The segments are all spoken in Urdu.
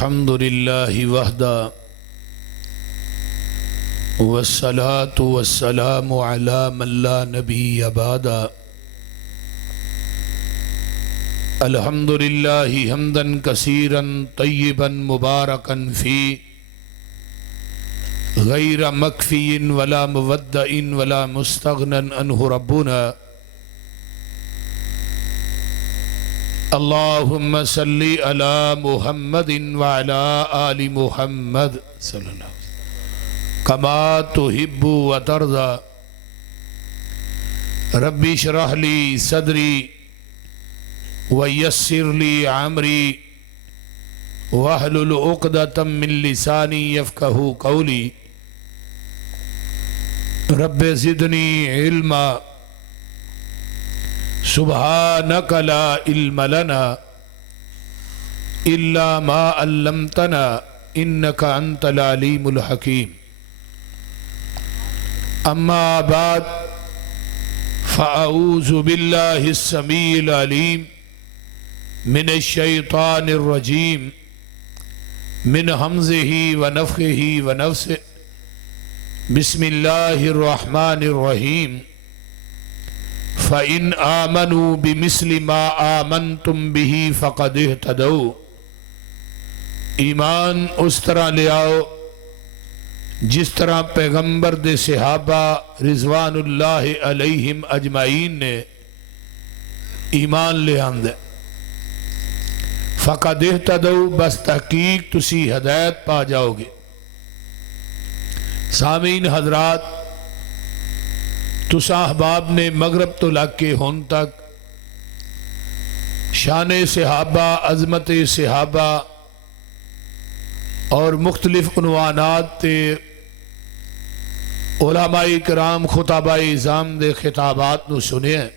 الحمد لله وحده والصلاة والسلام على من لا نبي بعده. الحمد لله حمدا كثيرا طيبا مباركا فيه غير مكفي ولا مودع ولا مستغنى عنه ربنا. اللهم صل على محمد وعلى آل محمد صلى الله عليه وسلم كما تحب وترضى. ربي اشرح لي صدري ويسر لي عمري واحلل عقدة من لساني يفقهوا قولي. رب زدني علما سبحانك لا علم لنا إلا ما علمتنا إنك أنت العليم الحكيم. أما بعد فأعوذ بالله السميع العليم من الشيطان الرجيم من همزه ونفخه ونفسه. بسم الله الرحمن الرحيم. فَإِنْ آمَنُوا بِمِثْلِ مَا آمَنْتُمْ بِهِ فَقَدْ اهْتَدَوْا. ایمان اس طرح لے آؤ جس طرح پیغمبر دے صحابہ رضوان اللہ علیہم اجمعین نے ایمان لے آندے. فَقَدْ اهْتَدَوْا بس تحقیق تسی ہدایت پا جاؤ گے. سامعین حضرات، تسا احباب نے مغرب تو لگ کے ہون تک شان صحابہ، عظمت صحابہ اور مختلف عنوانات تے علماء کرام خطباء اعظام دے خطابات نو سنے ہیں.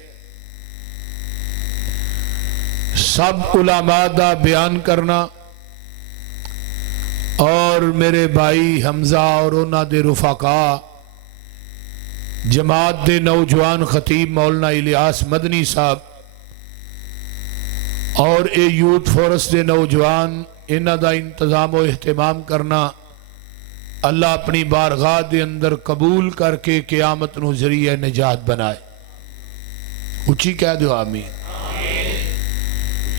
سب علماء دا بیان کرنا اور میرے بھائی حمزہ اور انہاں دے رفقاء جماعت دے نوجوان خطیب مولانا الیاس مدنی صاحب اور اے یوتھ فورس دے نوجوان انہاں دا انتظام و اہتمام کرنا اللہ اپنی بارگاہ دے اندر قبول کر کے قیامت نو ذریعہ نجات بنائے. اچھی کہہ دو آمین.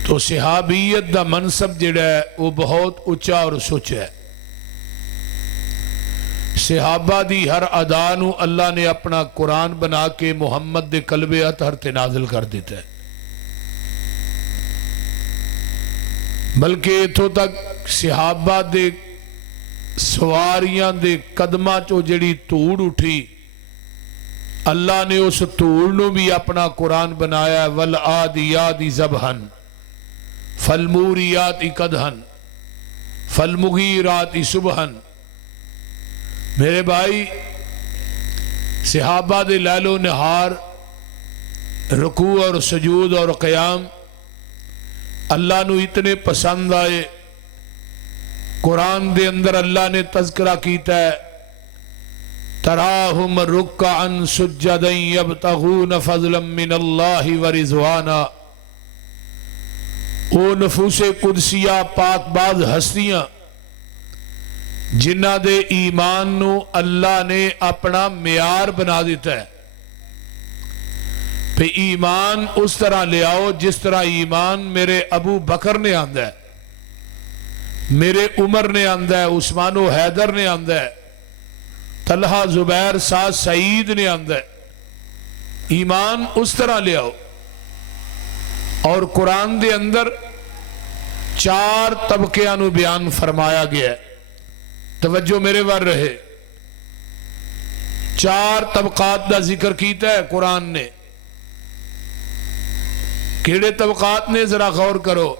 تو صحابیت دا منصب جڑا ہے وہ بہت اچھا اور سچ ہے. صحابہ دی ہر ادا نو اللہ نے اپنا قرآن بنا کے محمد دے قلب اطہر تے نازل کر دیتا ہے. بلکہ اتھوں تک صحابہ دے سواریاں دے قدمہ چو جڑی توڑ اٹھی اللہ نے اس توڑ نو بھی اپنا قرآن بنایا. والعادیات ضبحًا فالموریات قدحًا فالمغیرات صبحًا. میرے بھائی، صحابہ دے لیل و نہار، رکوع اور سجود اور قیام اللہ نو اتنے پسند آئے. قرآن دے اندر اللہ نے تذکرہ کیتا ہے تراہم رکعا سجدا یبتغون فضلا من اللہ ورضوانا. او نفوس قدسیہ پاک باز ہستیاں جنہ دے ایمان نو اللہ نے اپنا معیار بنا دیتا ہے. پہ ایمان اس طرح لے آؤ جس طرح ایمان میرے ابو بکر نے آندہ ہے، میرے عمر نے آندہ ہے، عثمان و حیدر نے آندہ ہے، طلحہ زبیر سعد سعید نے آندہ ہے. ایمان اس طرح لے آؤ. اور قرآن دے اندر 4 طبقیاں نو بیان فرمایا گیا ہے. توجہ میرے ور رہے. 4 طبقات دا ذکر کیتا ہے قرآن نے. کیڑے طبقات نے ذرا غور کرو.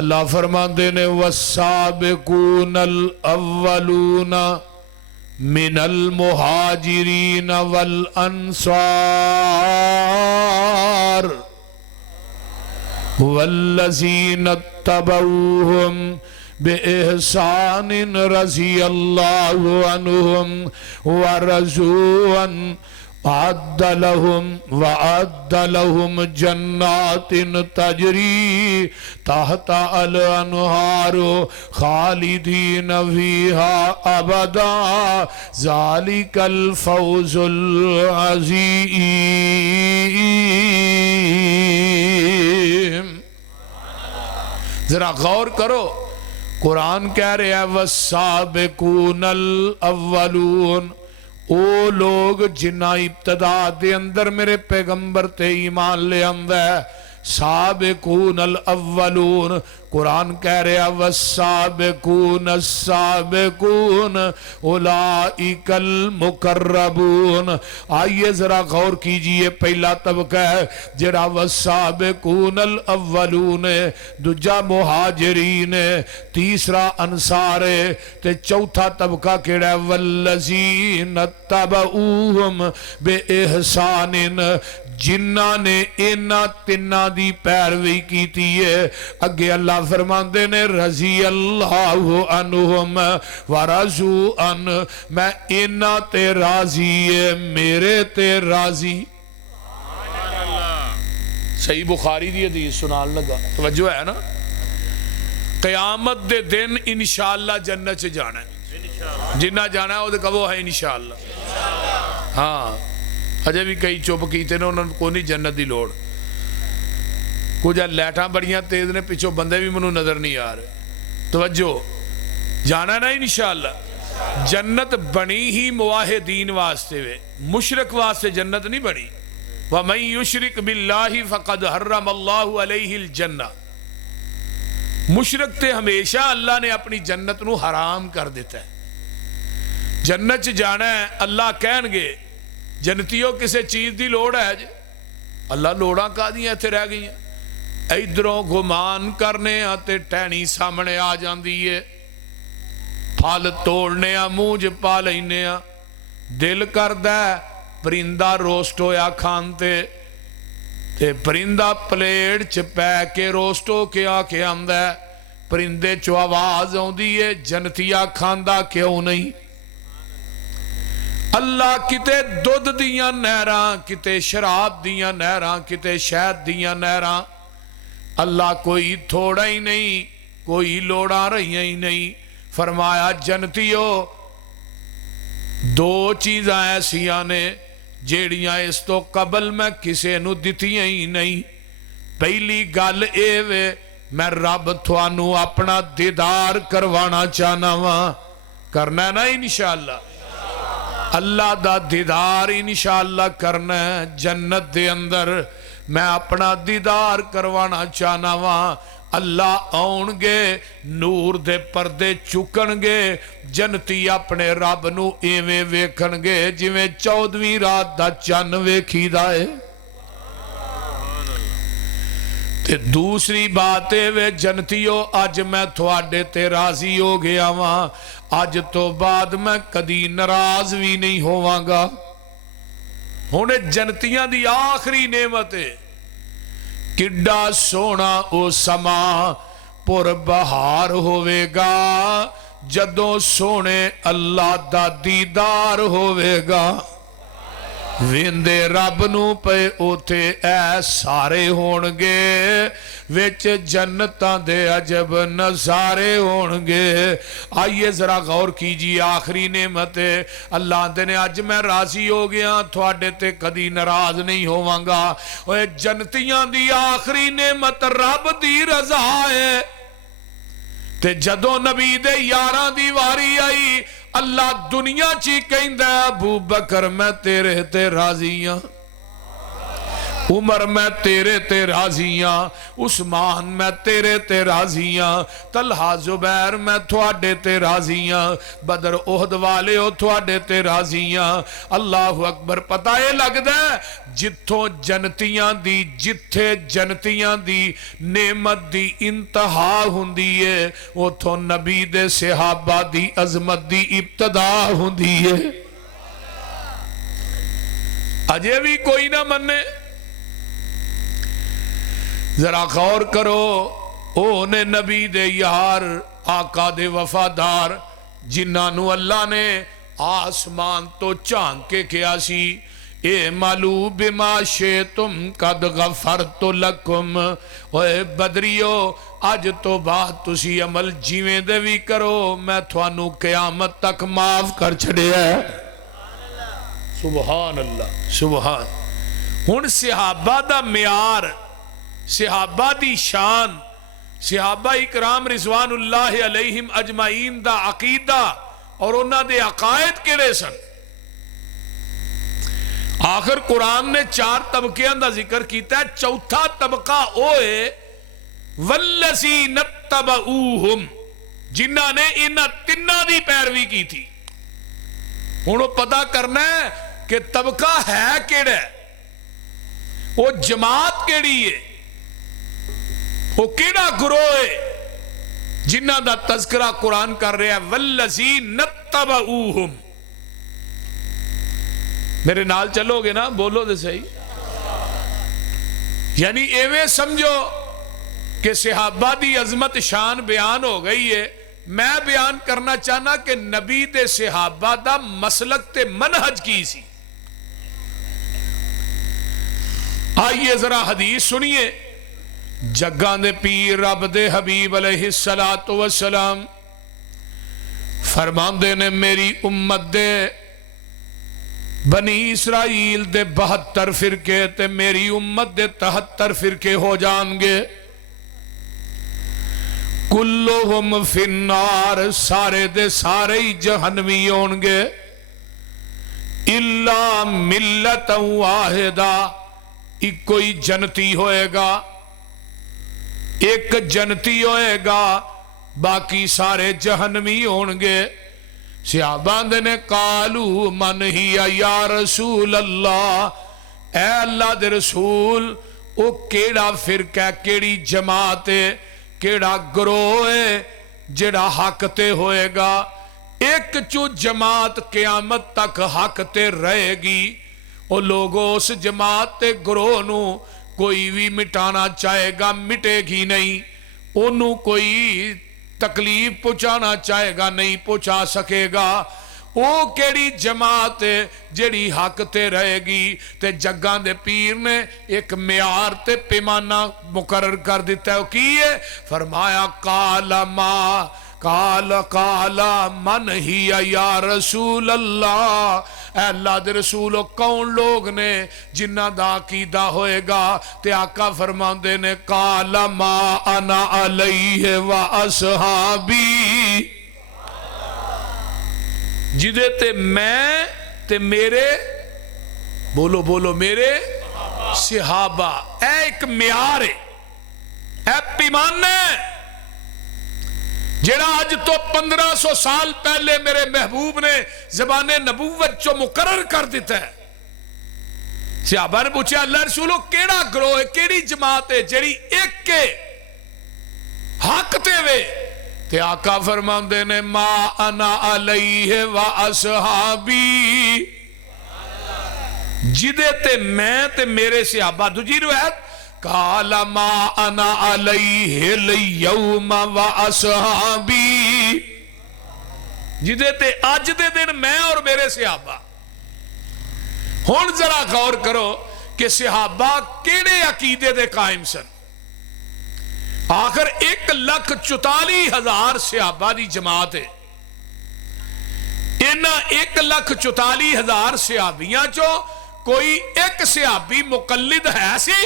اللہ فرماندے نے والسابقون الاولون من المہاجرین والانصار والذین اتبعوہم بِإِحْسَانٍ رضی اللہ عنہم ورضوا عنہ أعد لهم جنات تجري تحت الأنهار خالدين فيها أبدا ذلك الفوز العظيم. ذرا غور کرو، قرآن کہہ رہے ہیں والسابقون الاولون، او لوگ جنہ ابتدا دے اندر میرے پیغمبر تے ایمان لے آندا ہے. سابقون الاولون، قرآن کہہ رہے ہیں والسابقون السابقون اولئک المقربون. آئیے ذرا غور کیجئے، پہلا طبقہ ہے جڑا والسابقون الاولون ہے، دوجا مہاجرین ہے، تیسرا انصار ہے، تے چوتھا طبقہ کیڑا ہے والذین اتبعوہم بے احسان، جنہ نے اینا تنہ دی پیروی کیتی ہے. اگے اللہ فرماندے نے رضی اللہ عنہم ورضوا عنہ، میں اینا تے راضی ہے، میرے تے راضی. صحیح بخاری دی حدیث سنان لگا، توجہ ہے نا. قیامت دے دن انشاءاللہ جنت سے جانا ہے، جنہ جانا ہے وہ کہو ہے انشاءاللہ. ہاں اجے بھی کئی چپ کیتے نے، انہوں نے کوئی نہیں جنت دی لوڑ. کچھ لیٹاں بڑیاں تیز نے، پچھو بندے بھی منوں نظر نہیں آ رہے. توجہ، جانا نا انشاءاللہ. جنت بنی ہی موحدین واسطے وے، مشرک واسطے جنت نہیں بنی. وَمَن يُشْرِكْ بِاللَّهِ فَقَدْ حَرَّمَ اللَّهُ عَلَيْهِ الْجَنَّةَ. مشرک تے ہمیشہ اللہ نے اپنی جنت نو حرام کر دیتا ہے. جنت جانا ہے، اللہ کہن گے جنتیوں کسے چیز دی لوڑ ہے جی؟ اللہ لوڑاں کا دیاں تھے رہ گئی ہیں. ایدروں گمان کرنے آتے ٹینی سامنے آ جاندی ہے، پھال توڑنے آ موج پا لینے آ. دل کردہ پرندہ روسٹ ہویا کھانتے تے پرندہ پلیٹ چپے کے روسٹو کے آکے آندہ ہے. پرندے چو آواز ہوں دیئے جنتیا کھاندہ کیوں نہیں. اللہ کتے دودھ دیاں نہراں، کتے شراب دیاں نہراں، کتے شہد دیاں نہراں. اللہ کوئی تھوڑا ہی نہیں، کوئی لوڑا رہی ہی نہیں. فرمایا جنتیو دو چیزاں ایسیاں نے جیڑیاں اس تو قبل میں کسے نو دتیاں ہی نہیں. پہلی گل اے وے میں رب تھوانو اپنا دیدار کروانا چاہنا وہاں. کرنا ہے نا انشاءاللہ. اللہ دا دیدار انشاءاللہ کرنا ہے. جنت دے اندر میں اپنا دیدار کروانا چاہنا وہاں. اللہ آؤن گے، نور دے پردے چکن گے، جنتی اپنے رب نو ایویں ویکھن گے جویں 14ویں رات دا چن ویکھی دائے. تے دوسری بات ہے وے جنتیو آج میں تھوڑے تے راضی ہو گیا وہاں، آج تو بعد میں کدی ناراض بھی نہیں ہوا گا. ہونے جنتیاں دی آخری نعمت ہے کڈا سونا او سما پر بہار ہوئے گا جدوں سونے اللہ دا دیدار ہوئے گا. ویندے رب نو پے اوتے اے سارے ہونگے وچ جنتاں دے عجب نظارے ہونگے. آئیے ذرا غور کیجئے، آخری نعمت ہے اللہ دے نے اج میں راضی ہو گیا تھوڑے تے کدی ناراض نہیں ہوواں گا. اوے جنتیاں دی آخری نعمت رب دی رضا ہے. تے جدوں نبی دے یاراں دی واری آئی اللہ دنیا چی کہندہ ابو بکر میں تیرے تے راضیاں، عمر میں تیرے تے راضیاں، عثمان میں تیرے تے راضیاں، طلحہ زبیر میں تھوڑے تے راضیاں، بدر احد والے ہو تھوڑے تے راضیاں. اللہ اکبر. پتہ یہ لگ دے جتھوں جنتیاں دی، جتھے جنتیاں دی نعمت دی انتہا ہوندی ہے اتھوں نبی دے صحابہ دی عظمت دی ابتدا ہوندی ہے. اجے بھی کوئی نہ مننے. ذرا غور کرو، اونے نبی دے یار آقا دے وفادار جنہاں نو اللہ نے آسمان تو چانک کے کیا سی اعملوا بما شئتم قد غفرت لکم. اوے بدریو اج تو بعد تسی عمل جیویں دے وی کرو میں تھانوں قیامت تک معاف کر چھڑیا ہے. سبحان اللہ سبحان. ہن صحابہ دا معیار، صحابہ دی شان، صحابہ اکرام رضوان اللہ علیہم اجمعین دا عقیدہ اور انہاں دے عقائد کیڑے سن. آخر قرآن نے 4 طبقیاں دا ذکر کیتا ہے، چوتھا طبقہ اوے والذین اتبعوہم، جنہاں نے انہاں تنہاں دی پیروی کی تھی. ہن پتہ کرنا ہے کہ طبقہ ہے کیڑا ہے، وہ جماعت کیڑی ہے، وہ کیڑا گروہ ہے جنہاں دا تذکرہ قرآن کر رہا ہے والذین اتبعوہم. میرے نال چلو گے نا، بولو دے صحیح. یعنی ایویں سمجھو کہ صحابہ دی عظمت شان بیان ہو گئی ہے. میں بیان کرنا چاہنا کہ نبی دے صحابہ دا مسلک تے منہج کی سی. آئیے ذرا حدیث سنیے. جگاں دے پیر رب دے حبیب علیہ السلام فرماندے نے میری امت دے بنی اسرائیل دے 72 فرقے تے میری امت دے 73 فرقے ہو جان گے. کلہم فی النار، سارے دے سارے ہی جہنمی ہون گے. الا ملت واحدہ، ایک کوئی جنتی ہوئے گا، ایک جنتی ہوئے گا، باقی سارے جہنمی ہون گے. صحابہ نے قالو من ہی یا رسول اللہ، اے اللہ دے رسول او کیڑا فرقہ کیڑی جماعت ہے، کیڑا گروہ ہے جڑا حق تے ہوئے گا. ایک چو جماعت قیامت تک حق تے رہے گی. او لوگوں اس جماعت تے گروہ نو کوئی بھی مٹانا چاہے گا مٹے گی نہیں، انہوں کوئی تکلیف پہنچانا چاہے گا نہیں پہنچا سکے گا. وہ کیڑی جماعت جڑی حق تے رہے گی. تے جگاں دے پیر نے ایک معیار تے پیمانہ مقرر کر دیتا ہے. وہ کی ہے؟ فرمایا قال من ہی یا رسول اللہ. اے اللہ دے رسول کون لوگ نے جنہ دا عقیدہ ہوئے گا؟ تے آقا فرماندے نے قال ما انا علیہ و اصحابی، جدے تے میں تے میرے، بولو بولو میرے صحابہ. اے ایک معیار ہے، اے پیمانہ ہے جڑا آج تو 1500 سال پہلے میرے محبوب نے زبان نبوت چو مقرر کر دیتا ہے. صحابہ نے پوچھا اللہ رسولو کیڑا گروہ ہے، کیڑی جماعت ہے جڑی ایک کے حق تے وے؟ تے آقا فرماندے نے ما انا علیہ و اصحابی، جدے تے میں تے میرے صحابہ. دوجی روایت قال ما انا علیہ اليوم و اصحابی، جدے تے آج دے دن میں اور میرے صحابہ. ہن ذرا غور کرو کہ صحابہ کیڑے عقیدے دے قائم سن. آخر 1,44,000 صحابہ دی جماعت ہے. انہاں 1,44,000 صحابیاں چو کوئی ایک صحابی مقلد ہے سی؟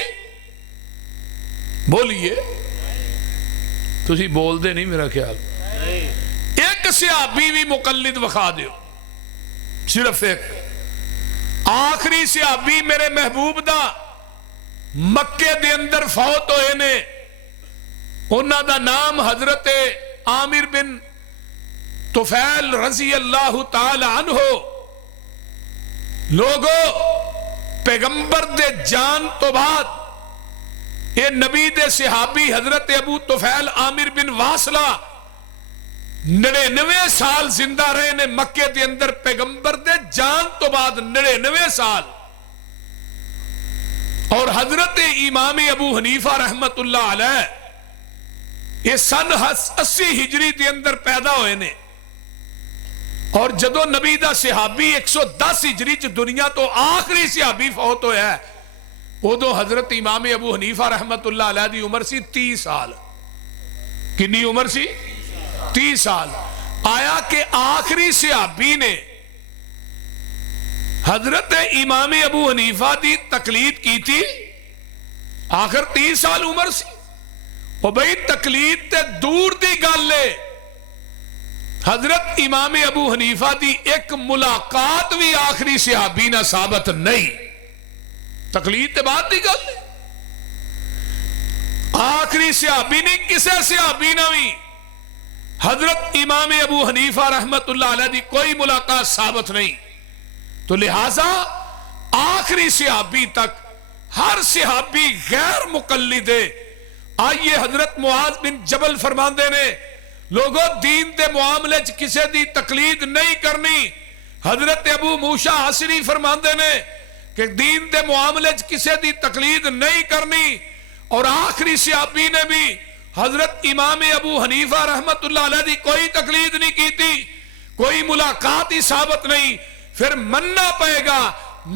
بولیے، تسی بول دے نہیں میرا خیال. ایک صحابی بھی مقلد وکھا دیو، صرف ایک. آخری صحابی میرے محبوب دا مکے دے اندر فوت ہوئے نے، انہاں دا نام حضرت عامر بن طفیل رضی اللہ تعالی عنہ. لوگو پیغمبر دے جان تو بعد یہ نبی دے صحابی حضرت ابو طفیل عامر بن واصلہ 99 سال زندہ رہے نے مکے دے اندر پیغمبر دے جان تو بعد 99 سال. اور حضرت امام ابو حنیفہ رحمت اللہ علیہ یہ سن 80 ہجری دے اندر پیدا ہوئے نے. اور جدو نبی دا صحابی 110 ہجری چ دنیا تو آخری صحابی فوت ہویا ہے، ادو حضرت امام ابو حنیفہ رحمت اللہ علیہ دی عمر سی 30 سال. کنی عمر سی؟ 30 سال. آیا کہ آخری صحابی نے حضرت امام ابو حنیفہ دی تقلید کی تھی، آخر 30 سال عمر سی. او بھئی تقلید تے دور دی گل ہے، حضرت امام ابو حنیفہ دی ایک ملاقات بھی آخری صحابی نہ ثابت نہیں. تقلید تے بات دی گل ہے، آخری صحابی نہیں کسے صحابی نہ بھی حضرت امام ابو حنیفہ رحمت اللہ علیہ دی کوئی ملاقات ثابت نہیں. تو لہذا آخری صحابی تک ہر صحابی غیر مقلد ہے. آئیے حضرت معاذ بن جبل فرماندے نے لوگوں دین دے معاملے چ کسے دی تقلید نہیں کرنی. حضرت ابو موسیٰ عصری فرماندے نے کہ دین دے معاملے چ کسے دی تقلید نہیں کرنی. اور آخری صحابی نے بھی حضرت امام ابو حنیفہ رحمت اللہ علیہ دی کوئی تقلید نہیں کی تھی، کوئی ملاقات ہی ثابت نہیں. پھر مننا پائے گا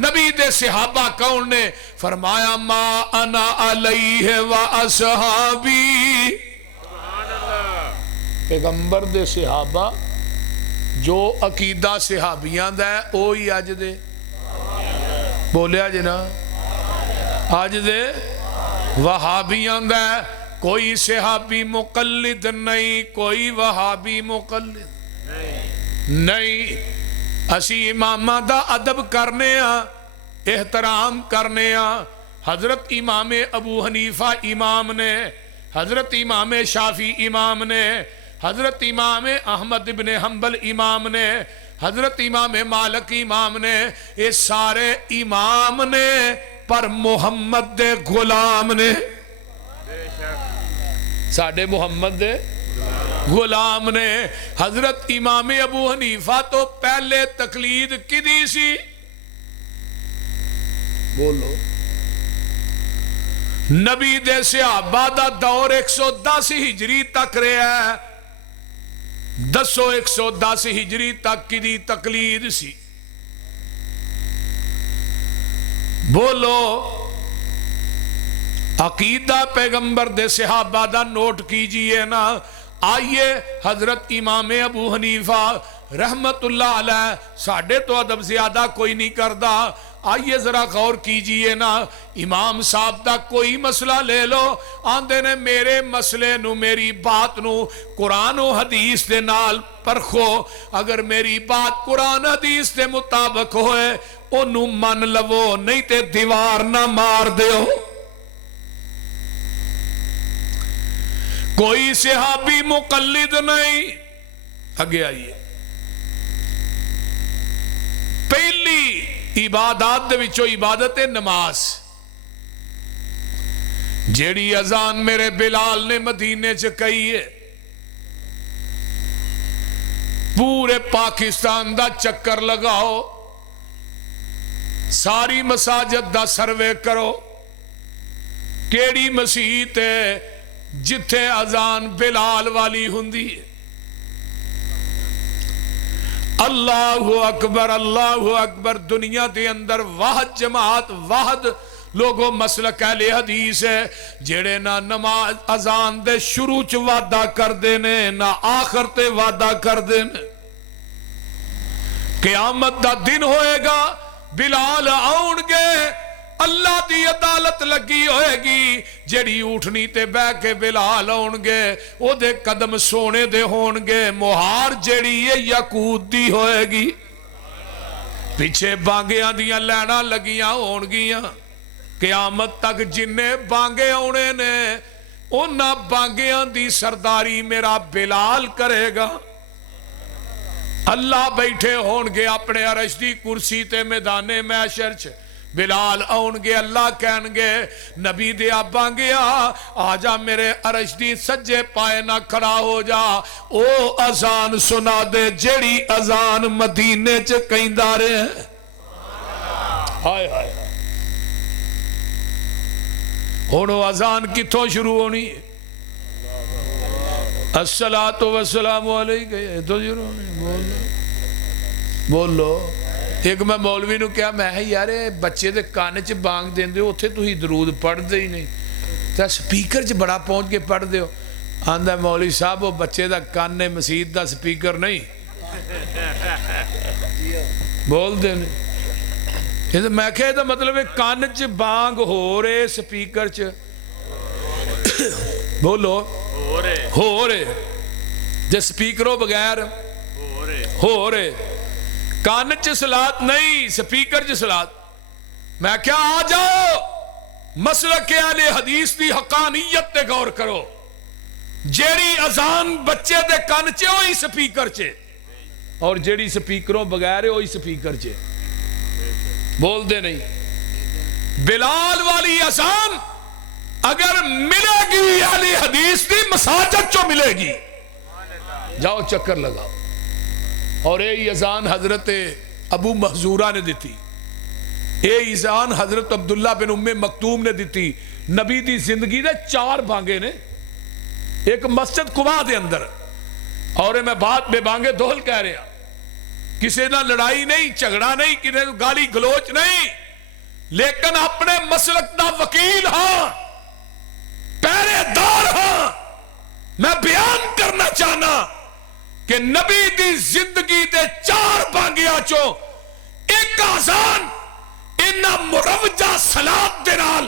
نبی دے صحابہ کون نے؟ فرمایا ما انا علیہ و اصحابی. پیغمبر دے صحابہ جو عقیدہ صحابیاں دا ہے اوہی اج دے بولیا جنا اج دے وہابیاں دا ہے. کوئی صحابی مقلد نہیں، کوئی وہابی مقلد نہیں. اسی امامہ دا ادب کرنے ہاں، احترام کرنے ہاں. حضرت امام ابو حنیفہ امام نے، حضرت امام شافعی امام نے، حضرت امام احمد بن حنبل امام نے، حضرت امام مالک امام نے، یہ سارے امام نے پر محمد دے غلام نے. ساڑھے محمد دے غلام نے. حضرت امام ابو حنیفہ تو پہلے تقلید کدی سی؟ بولو. نبی دے صحابہ دا دور 110 ہجری تک رہا ہے. دسو 110 ہجری تک کدی تقلید سی؟ بولو. عقیدہ پیغمبر دے صحابہ دا نوٹ کیجئے نا. آئیے حضرت امام ابو حنیفہ رحمت اللہ علیہ ساڑھے تو ادب زیادہ کوئی نہیں کردہ. آئیے ذرا غور کیجئے نا. امام صاحب دا کوئی مسئلہ لے لو، آندے نے میرے مسئلے نو میری بات نو قرآن و حدیث دے نال پرکھو. اگر میری بات قرآن حدیث دے مطابق ہوئے انہوں من لو، نہیں تے دیوار نہ مار دیو. کوئی صحابی مقلد نہیں. آگے آئیے. پہلی عبادات دے وچوں عبادت نماز، جیڑی اذان میرے بلال نے مدینے چ کہی ہے. پورے پاکستان دا چکر لگاؤ، ساری مساجد دا سروے کرو، کیڑی مسیت ہے جتھے اذان بلال والی ہوندی ہے. اللہ اکبر اللہ اکبر. دنیا دے اندر واحد جماعت واحد لوگوں مسلک اہل حدیث ہے جڑے نہ نماز اذان دے شروع چ وعدہ کر دینے نہ آخر تے وعدہ کر دینے. قیامت دا دن ہوئے گا، بلال آؤن گے، اللہ دی عدالت لگی ہوئے گی. جڑی اٹھنی تے بے کے بلال آؤن گے او دے قدم سونے دے ہون گے. مہار جڑی یہ یاقوت دی ہوئے گی. پیچھے بانگیاں دیاں لینا لگیاں ہون گیاں. قیامت تک جننے بانگے آنے نے انہاں بانگیاں دی سرداری میرا بلال کرے گا. اللہ بیٹھے ہون گے اپنے عرش دی کرسی تے میدان محشر چ. بلال آؤن گے، اللہ کہن گے نبی دیا بانگیا آجا میرے عرش دی سجے پائے نہ کھڑا ہو جا. او اذان سنا دے جیڑی اذان مدینے چ کہندہ رہے ہیں. ہائے ہائے. ہونو اذان کتھوں شروع ہونی ہے؟ الصلاۃ والسلام علیکہ. تو شروع ہونی بول بولو. ایک میں مولوی نو کیا میں یار بچے دے کان چ بانگ دیندے ہو اتھے تسی درود پڑھ دے ہی نہیں تے سپیکر چ بڑا پہنچ کے پڑھ دے ہو. آندا مولوی صاحب وہ بچے دا کان مسجد دا سپیکر نہیں بول دے نہیں. میں کہ یہ مطلب ہے کان چ بانگ ہو رہے سپیکر چ بولو ہو رہے جے سپیکروں بغیر ہو رہے کان چ صلات نہیں سپیکر چ صلات. میں کیا آ جاؤ مسلک اہل حدیث دی حقانیت تے غور کرو. جیڑی اذان بچے دے کان چ وہی سپیکر چ اور جیڑی سپیکروں بغیر وہی سپیکر چ بول دے نہیں. بلال والی اذان اگر ملے گی اہل حدیث دی مساجد چو ملے گی. جاؤ چکر لگاؤ. اور یہ اذان حضرت ابو محذورہ نے دیتی. یہ اذان حضرت عبداللہ بن ام مکتوم نے دیتی. نبی دی زندگی دے 4 بانگے نے ایک مسجد قباء دے اندر. اور میں بات بے بانگے دول کہہ رہا کسی نہ لڑائی نہیں جھگڑا نہیں کسی گالی گلوچ نہیں لیکن اپنے مسلک دا وکیل ہاں پہرے دار ہاں. میں بیان کرنا چاہنا کہ نبی دی زندگی دے 4 بانگیاں چو ایک آزان انہا مروجہ صلات دے نال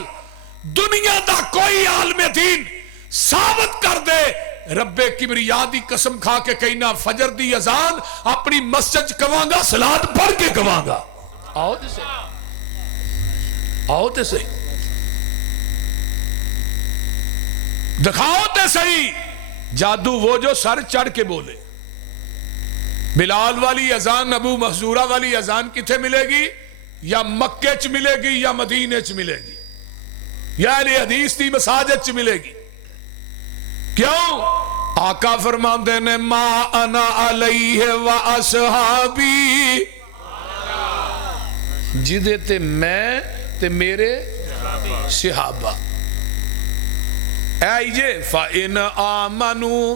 دنیا دا کوئی عالم دین ثابت کر دے. رب کبریا دی قسم کھا کے کہنا فجر دی اذان اپنی مسجد کواں گا صلات پڑھ کے کواں گا. آؤ تے صحیح آؤ تے صحیح دکھاؤ تے صحیح. جادو وہ جو سر چڑھ کے بولے. بلال والی اذان ابو محذورہ والی اذان کتھے ملے گی؟ یا مکے چ ملے گی یا مدینے چ ملے گی یا اہل حدیث دی مساجد چ ملے گی. کیوں؟ آقا فرماندے نے ما انا علیہ و اصحابی جدے تے میں تے میرے صحابہ. ایجے فَإِنْ آمَنُوا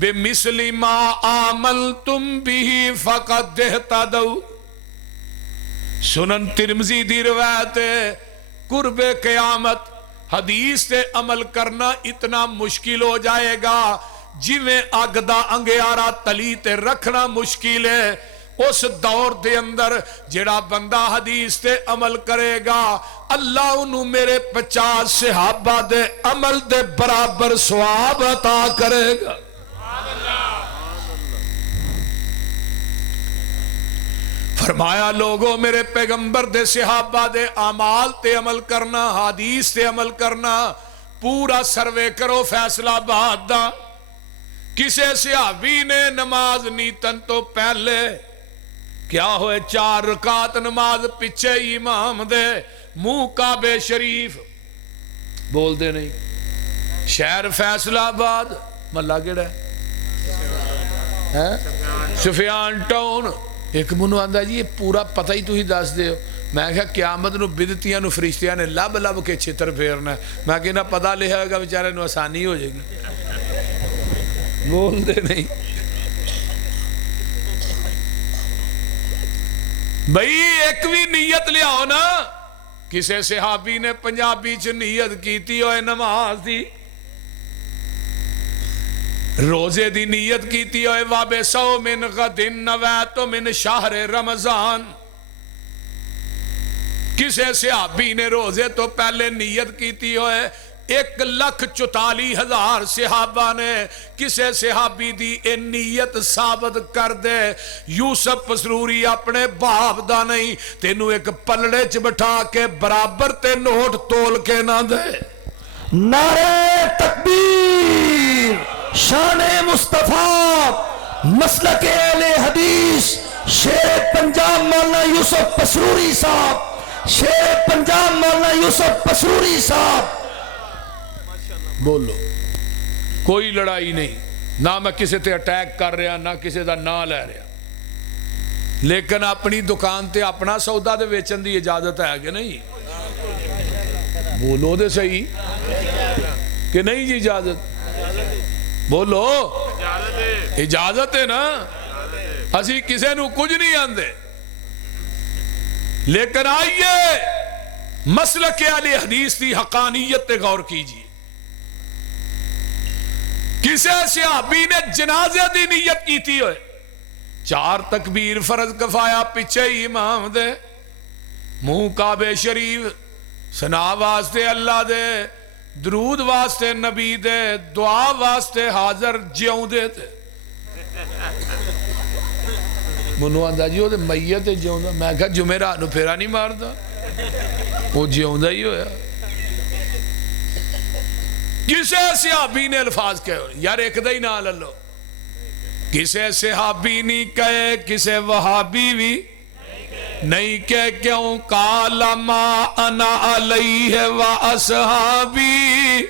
بِمِثْلِ مَا آمَنْتُمْ بِهِ فَقَدْ اهْتَدَوْا. سنن ترمذی دی روایت قرب قیامت حدیث تے عمل کرنا اتنا مشکل ہو جائے گا جویں اگ دا انگیارا تلی تے رکھنا مشکل ہے. اس دور دے اندر جڑا بندہ حدیث تے عمل کرے گا اللہ انہوں میرے 50 صحابہ دے عمل دے برابر ثواب عطا کرے گا. فرمایا لوگوں میرے پیغمبر دے صحابہ دے اعمال تے عمل کرنا حدیث تے عمل کرنا پورا سروے کرو. فیصلہ آباد دا کسے صحابی نے نماز نیتن تو پہلے کیا ہوئے 4 رکعت نماز پیچھے امام دے منہ کعبے شریف بول دے نہیں. شہر فیصلہ آباد محلہ کیڑا ہے سفیان ٹاؤن. ایک منو آندا جی یہ پورا پتہ ہی تو ہی دس دے ہو. میں کہا قیامت نو بدتیاں نو فرشتیاں نے لب لب کے چھتر پھیرنا ہے. میں کہنا پتہ لکھا گا بیچارے نو آسانی ہو جائے گی بول دے نہیں. بھئی ایک بھی نیت لیاؤ نا. کسے صحابی نے پنجابی چ نیت کیتی ہوئے نماز دی روزے دی نیت کیتی ہوئے وابے سو من غدن نویتو من شہر رمضان. کسے صحابی نے روزے تو پہلے نیت کیتی ہوئے 1,44,000 صحابہ نے. کسے صحابی دی اے نیت ثابت کر دے یوسف پسروری اپنے باپ دا نہیں تینو ایک پلڑے چ بٹھا کے برابر تے نوٹ تول کے نہ دے. نعرہ تکبیر شان مصطفیٰ مسلک اہل حدیث شیر پنجاب مولانا یوسف پسروری صاحب. شیر پنجاب مولانا یوسف پسروری صاحب. بولو کوئی لڑائی نہیں نہ میں کسی تے اٹیک کر رہا نہ کسی دا نہ لے رہا لیکن اپنی دکان تے اپنا سودا دے ویچن دی اجازت ہے کہ نہیں؟ بولو دے صحیح کہ نہیں جی اجازت بولو اجازت ہے نا. اسی کسے نو کچھ نہیں آندے لیکن آئیے مسلک اہل حدیث کی حقانیت پہ غور کیجیے. کسے صحابی نے جنازے دی نیت کی تھی ہوئے 4 تکبیر فرض کفایا پیچھے ہی امام دے منہ کعبے شریف ثنا واسطے اللہ دے درود واسطے نبی دے دعا واسطے حاضر جیوں دے تھے. منو آندا جی وہ میت جیوں دا. میں کہا جمعرات نو پھیرا نہیں ماردا وہ جیوں دا ہی ہویا. کسے صحابی نے الفاظ کہے یار ایک دا ہی نہ للو. کسے صحابی نہیں کہے کسے وہابی بھی نہیں کہ کیوں قال ما انا علیہ و اصحابی.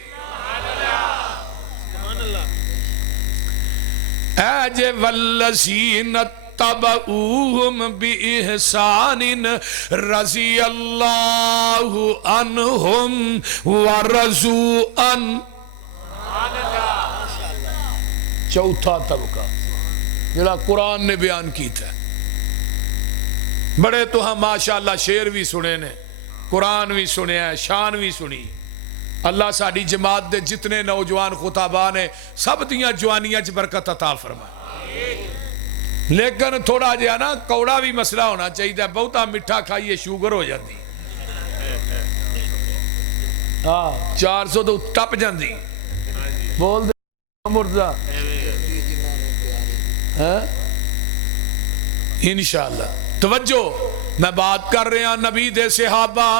اجے والذین تبعوہم بإحسان رضی اللہ عنہم ورضوا عنہ. چوتھا طبقہ جڑا قرآن نے بیان کیتا ہے. بڑے تو ہم ماشاءاللہ شعر بھی سنے نے قرآن بھی سنے ہیں شان بھی سنی. اللہ ساڑی جماعت دے جتنے نوجوان خطابہ نے سب دیاں جوانیاں برکت عطا فرمائے. لیکن تھوڑا جہا نا کوڑا بھی مسئلہ ہونا چاہیے. بہتا مٹھا کھائیے شوگر ہو جاتی 400 تو ٹپ جاندی. بول دے مرزا انشاءاللہ. توجہ میں بات کر رہے ہیں نبی دے صحابہ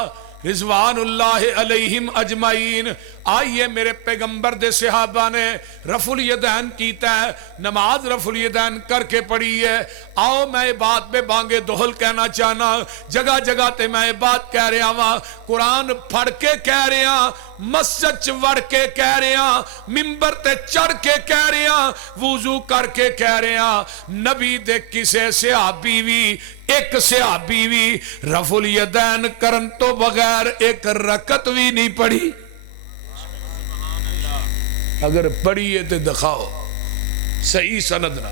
رضوان اللہ علیہم اجمعین. آئیے میرے پیغمبر دے صحابہ نے رفع الیدین کیتا ہے نماز رفع الیدین کر کے پڑھی ہے. آؤ میں بات پہ بانگے دہل کہنا چاہنا جگہ جگہ تے میں بات کہہ رہا ہاں. قرآن پڑھ کے کہہ رہے ہیں مسجد چ وڑ کے کہہ رہے ہیں منبر تے چڑھ کے کہہ رہے ہیں وضو کر کے کہہ رہے ہیں. نبی دے کسے صحابی بھی ایک صحابی بھی رفع الیدین کرن تو بغیر ایک رکعت بھی نہیں پڑھی. اگر پڑھیے تو دکھاؤ صحیح سند نہ.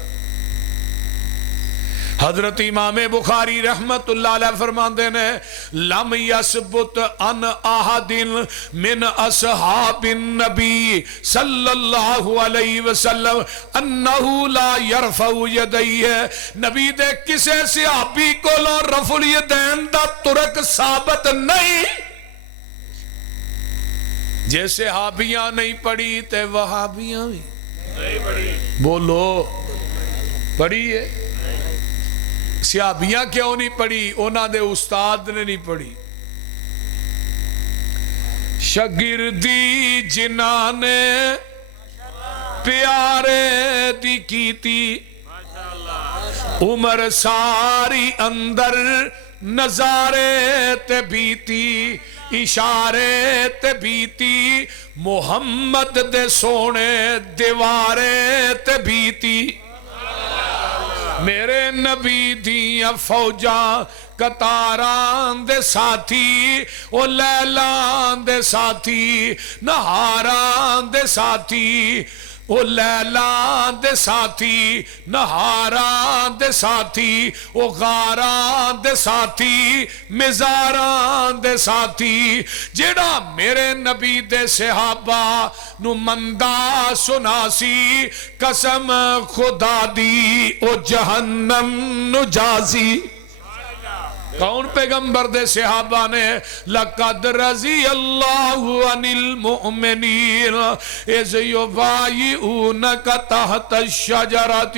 حضرت امام بخاری رحمت اللہ علیہ فرماندے نے لم یثبت ان احد من اصحاب النبی صلی اللہ علیہ وسلم انہو لا یرفع یدیہ. نبی دے کسے صحابی کو لو رفع الیدین دا ترک ثابت نہیں. جیسے صحابیاں نہیں پڑھی تے وہابیاں بھی نہیں پڑھی. بولو پڑھی ہے. صحابیاں کیوں نہیں پڑھی؟ انہاں دے استاد نے نہیں پڑھی. شگردی جنہاں نے پیارے دی کیتی عمر ساری اندر نظارے تے بیتی اشارے تے بیتی محمد دے سونے دیوارے تے بیتی. میرے نبی دیاں فوجاں قطاران دے ساتھی او لیلان دے ساتھی نہاران دے ساتھی او لیلان دے ساتھی نہاران دے ساتھی او غاران دے ساتھی مزاران دے ساتھی. جیڑا میرے نبی دے صحابہ نو مندہ سناسی قسم خدا دی او جہنم نو جازی. کون پیغمبر دے صحابہ نے لقد رضی اللہ عن المؤمنین اذ یبایعونک تحت الشجرۃ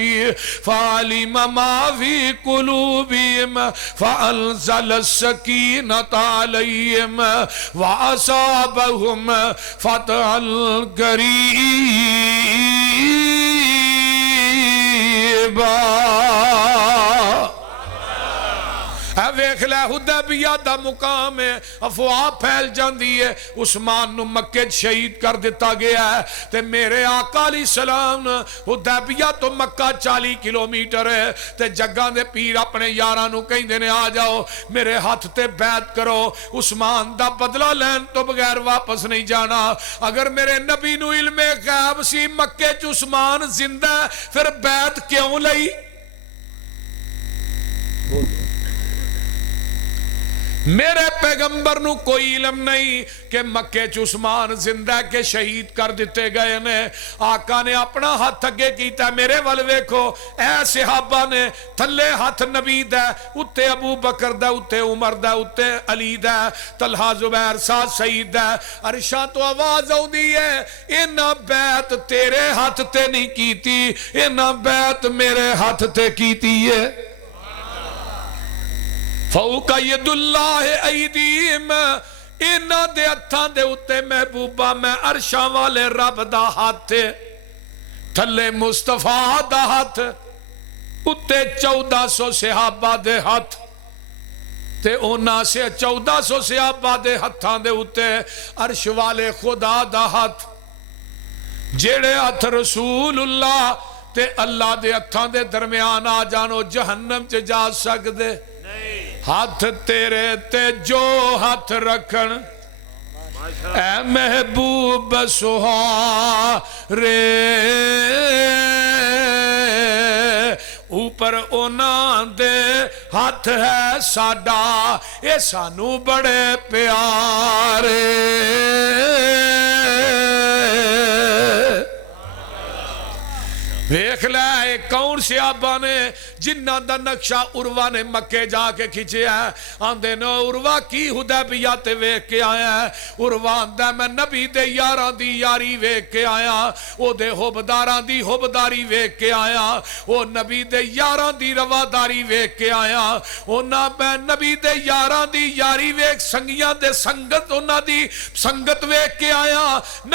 فعلم ما فی قلوبہم فانزل السکینۃ علیہم واصابہم فتحا قریبا. ویکھ لے حدیبیہ دا مقام ہے افواہ پھیل جاندی ہے عثمان نو مکے شہید کر دیتا گیا ہے تے میرے آقا علیہ السلام حدیبیہ تو مکہ 40 کلومیٹر ہے تے جگہ دے پیر اپنے یاراں نو کہندے نے آ جاؤ میرے ہاتھ تے بیعت کرو عثمان دا بدلہ لین تو بغیر واپس نہیں جانا. اگر میرے نبی نو علم غیب سی مکے چ عثمان زندہ ہے پھر بیعت کیوں لئی؟ میرے پیغمبر نو کوئی علم نہیں کہ مکے چ عثمان زندہ کے شہید کر دیتے گئے نے. آقا نے اپنا ہاتھ اگے کیتا, میرے ول ویکھو اے صحابہ نے, تھلے ہاتھ نبی دا, اتے ابو بکر دا, اتے عمر دا, اتے علی دا, طلحہ زبیر سعد سعید دا. عرشاں تو آواز آؤندی ہے, انہاں بیعت تیرے ہاتھ تے نہیں کیتی, انہاں بیعت میرے ہاتھ تے کیتی ہے. فوق ید اللہ ایدیم, انہاں دے ہتھاں دے اتے محبوبہ میں عرشاں والے رب دا ہاتھ, تھلے مصطفیٰ دا ہاتھ, اتے 1400 صحابہ دے ہاتھ, تے انہاں سے 1400 صحابہ دے ہتھاں دے اتے عرش والے خدا دا ہاتھ. جیڑے ہتھ رسول اللہ تے اللہ دے ہتھاں دے درمیان آ جانو جہنم چ جا سکدے. ہاتھ تیرے تے جو ہاتھ رکھن اے محبوب سہارے, اوپر اونا دے ہاتھ ہے ساڈا, اے سانو بڑے پیارے. ویکھ لے کون صحابہ نے جنہ دا نقشہ عروہ نے مکے جا کے کھچے ہے. آندے نو عروہ کی حدیبیہ تے ویکھ کے آیا ہے. عروہ آندہ میں نبی دے یاران دی یاری ویکھ کے آیا, او دے حبداران دی حبداری ویکھ کے آیا, او نبی دے یاران دی رواداری ویکھ کے آیا, او نا میں نبی دے یاران دی یاری ویکھ سنگیاں دے سنگت اونا دی سنگت ویکھ کے آیا,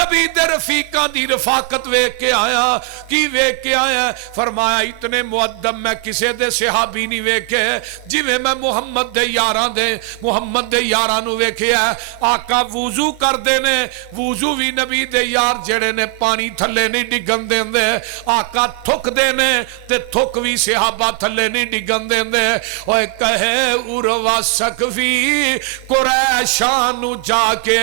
نبی دے رفیقان دی رفاقت ویکھ کے آیا. کی ویکھ کے آیا؟ فرمایا اتنے مؤدب میں کسے دے صحابی نہیں ویکھے جی میں محمد دے یاران نو ویکھے ہے. آقا وضو کر دینے, وضو بھی نبی دے یار جڑے نے پانی تھلے نہیں ڈگن دیں دے. آقا تھک دینے تے تھک بھی صحابہ تھلے نہیں ڈگن دیں دے. اوہ کہے عروہ سقفی قریشانو جا کے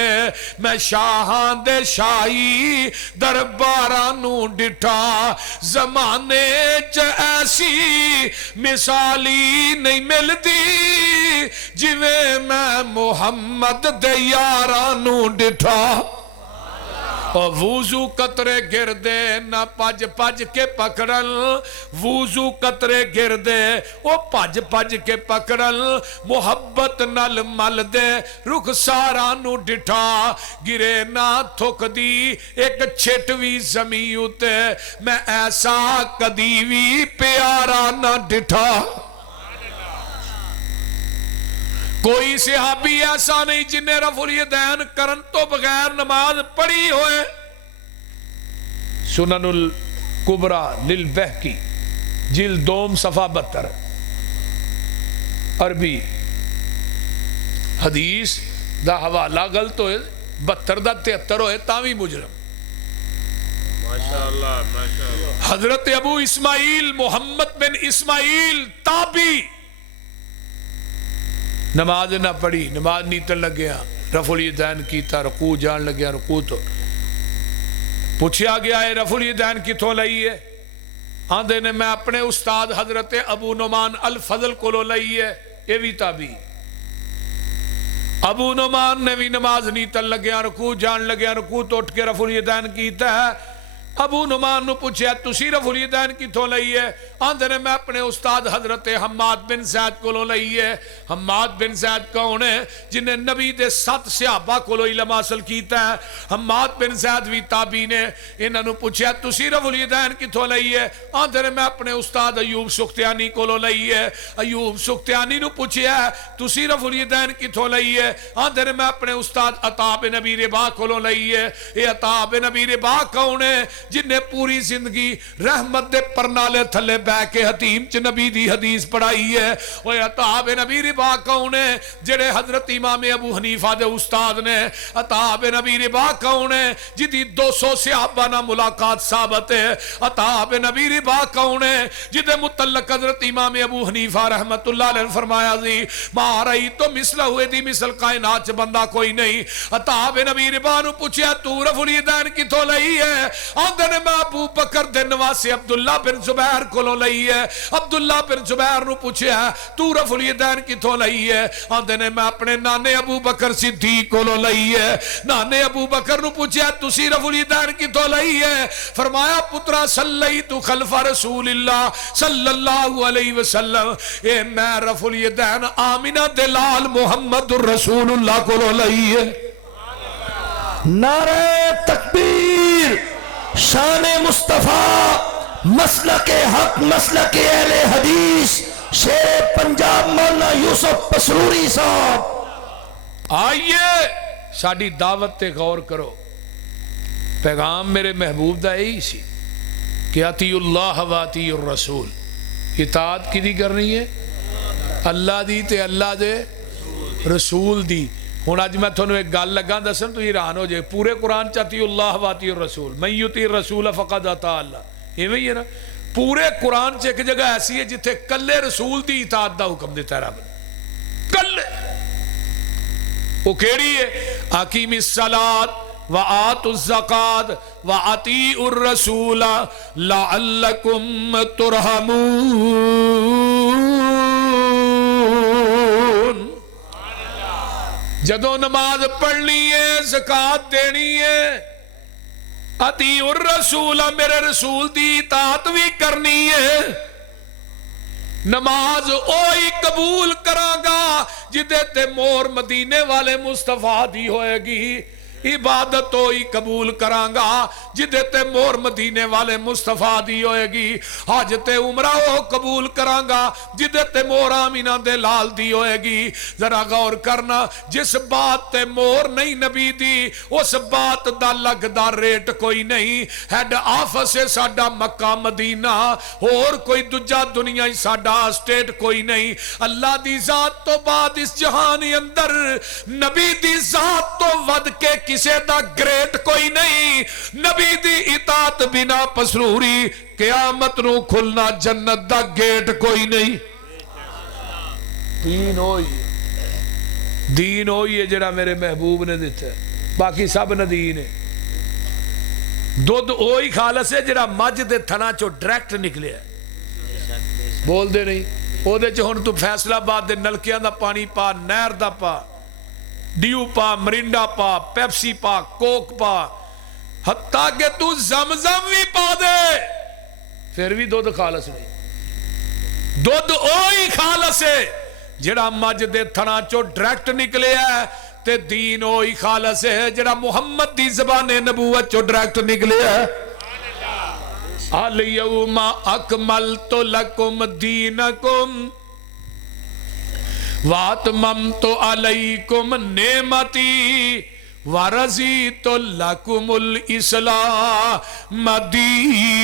میں شاہان دے شاہی دربارانو ڈٹھا, زمانے چ ایسی مثالی نہیں ملتی جویں میں محمد دے یارانو ڈٹھا. وضو قطرے گردے نہ پج پج کے پکڑن, وضو قطرے گردے او پج پج کے پکڑن, محبت نل مل دے رخساراں نو ڈٹھا. گرے نہ تھک دی ایک چھٹوی زمین اتے, میں ایسا کدی وی پیارا نہ ڈٹھا. کوئی صحابی ایسا نہیں جن نے رفع الیدین کرن تو بغیر نماز پڑھی ہوئے. سنن الکبری للبہقی جلد 2 صفحہ 72, عربی حدیث دا حوالہ غلط ہوئے 72 دا 73 ہوئے تاوی مجرم. حضرت ابو اسماعیل محمد بن اسماعیل تابی نماز نہ پڑھی, نماز نیتن لگیا, رفع الیدین کیتا, رکوع جان لگیا, رکوع تو پوچھیا گیا ہے رفع الیدین کتھوں لئی ہے؟ آندے نے میں اپنے استاد حضرت ابو نعمان الفضل کو لو لئی ہے. یہ بھی تابعی. ابو نعمان نے بھی نماز نیتن لگیا, رکوع جان لگیا, رکوع تو اٹھ کے رفع الیدین کیتا ہے. ابو نعمان نو پوچھیا تسی رفع الیدین کتھوں لئی ہے؟ آندے نے میں اپنے استاد حضرت حماد بن زید کو لو لئی ہے. حماد بن زید کون ہے؟ جنہیں نبی دے 7 صحابہ کو لو علم حاصل کیتا ہے. حماد بن زید بھی تابعی نے. انہاں نو پوچھیا تسی رفع الیدین کتھوں لئی ہے؟ آندے نے میں اپنے استاد ایوب سختیانی کو لو لئی ہے. ایوب سختیانی نو پوچھیا تسی رفع الیدین کتھوں لئی ہے؟ آندے نے میں اپنے استاد عطا بن ابی رباح کو لو لئی ہے. یہ عطا بن ابی رباح کون ہے؟ جن نے پوری زندگی رحمت دے پرنالے تھلے بہ کے حتیم چ نبی دی حدیث پڑھائی ہے. وہ عطا بن ابی رباح کون ہے؟ جڑے حضرت امام ابو حنیفہ دے استاد نے. عطا بن ابی رباح کون ہے؟ جدی 200 صحابہ نہ ملاقات ثابت ہے. عطا بن ابی رباح کون ہے؟ جدے متعلق حضرت امام ابو حنیفہ رحمت اللہ علیہ نے فرمایا جی ما رئی تو مثل ہوئے دی مثل کائنات چ بندہ کوئی نہیں. عطا بن ابی رباح نو پوچھیا تو رفع الیدین کتھوں لئی ہے؟ آندے نے میں ابو بکر دے نواسے عبداللہ بن زبیر کولوں لئی ہے. عبداللہ بن زبیر نو پوچھیا تو رفع الیدین کتھوں لئی ہے؟ آندے نے میں اپنے نانے ابو بکر صدیق کولوں لئی ہے. نانے ابو بکر نو پوچھیا تسی رفع الیدین کتھوں لئی ہے؟ فرمایا پترا صلیت خلف رسول اللہ صلی اللہ علیہ وسلم، اے میں رفع الیدین آمینہ دلال محمد الرسول اللہ کولوں لئی ہے. نعرہ تکبیر، شان مصطفیٰ، مسلک حق، مسلک اہل حدیث، شیر پنجاب مولانا یوسف پسروری صاحب. آئیے ساڑی دعوت تے غور کرو. پیغام میرے محبوب دا یہی سی کہ اطیع اللہ و اطیع الرسول. اطاعت کی دی کرنی ہے؟ اللہ دی تے اللہ دے رسول دی. ہوں اج میں تھانوں ایک گل لگا دسن تو حیران ہو جائے. پورے قرآن چ اطیع اللہ و اطیع الرسول، من یطیع الرسول فقد اطاع اللہ، ایویں ہی ہے نا. پورے قرآن چ ایک جگہ ایسی ہے جتھے کلے رسول دی اطاعت دا حکم دیتا ہے رب نے، کلے. وہ کیڑی ہے؟ اقیم الصلاۃ وآتوا الزکاۃ واطیعوا الرسول لعلکم ترحمون. جدو نماز پڑھنی ہے، زکاة دینی ہے، اطیعوا الرسول، میرے رسول دی اطاعت بھی کرنی ہے. نماز اوہی قبول کرانگا جدے تے مور مدینے والے مصطفیٰ دی ہوئے گی. عبادت ہوئی قبول کرانگا جدے تے مور مدینے والے مصطفیٰ دی ہوئے گی. حج تے عمرہ ہو قبول کرانگا جدے تے مور آمینہ دے لال دی ہوئے گی. ذرا غور کرنا، جس بات تے مور نہیں نبی دی اس بات دا لگ دا ریٹ کوئی نہیں. ہیڈ آفس ہے ساڈا مکہ مدینہ، اور کوئی دجا دنیا ہی ساڈا اسٹیٹ کوئی نہیں. اللہ دی ذات تو بعد اس جہان اندر نبی دی ذات تو ود کے کسے دا گریٹ کوئی نہیں. نبی دی اطاعت بنا پسروری قیامت نو کھلنا جنت دا گیٹ کوئی نہیں. دین ہوئی، دین ہوئی ہے جڑا میرے محبوب نے دیتا ہے، باقی سب نہ دین ہے. دودھ ہوئی خالص ہے جڑا مجھ دے تھنا چو ڈائریکٹ نکلے ہے. بول دے نہیں او دے چ ہن تو فیصلہ آباد دے نلکیاں دا پانی پا، نہر دا پا، ڈیو پا، مرنڈا پا، پیپسی پا، کوک پا، حتیٰ کہ تو زمزم بھی پا دے، پھر بھی دودھ خالص نہیں. دودھ اوہی خالص ہے جڑا مجھ دے تھنا چو ڈائریکٹ نکلے ہے، تے دین اوہی خالص ہے جڑا محمد دی زبان نبوت چو ڈائریکٹ نکلے ہے. الیوم اکملت لکم دینکم واتممت علیکم نعمتی ورضیت لکم الاسلام دینا.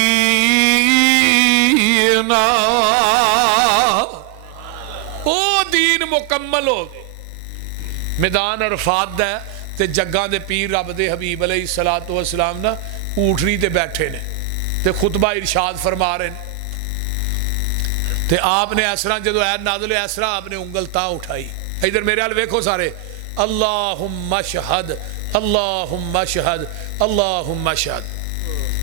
او دین مکمل ہو گئے. میدان عرفات دا تے جگاں دے پیر رب دے حبیب علیہ السلام نا اوٹھنی تے بیٹھے نے تے خطبہ ارشاد فرما رہے ہیں. تے آپ نے اس طرح جدو آیت نازل ہوئی اس طرح آپ نے انگل تا اٹھائی. ادھر میرے حال ویکھو سارے، اللہم اشہد، اللہم اشہد، اللہم اشہد.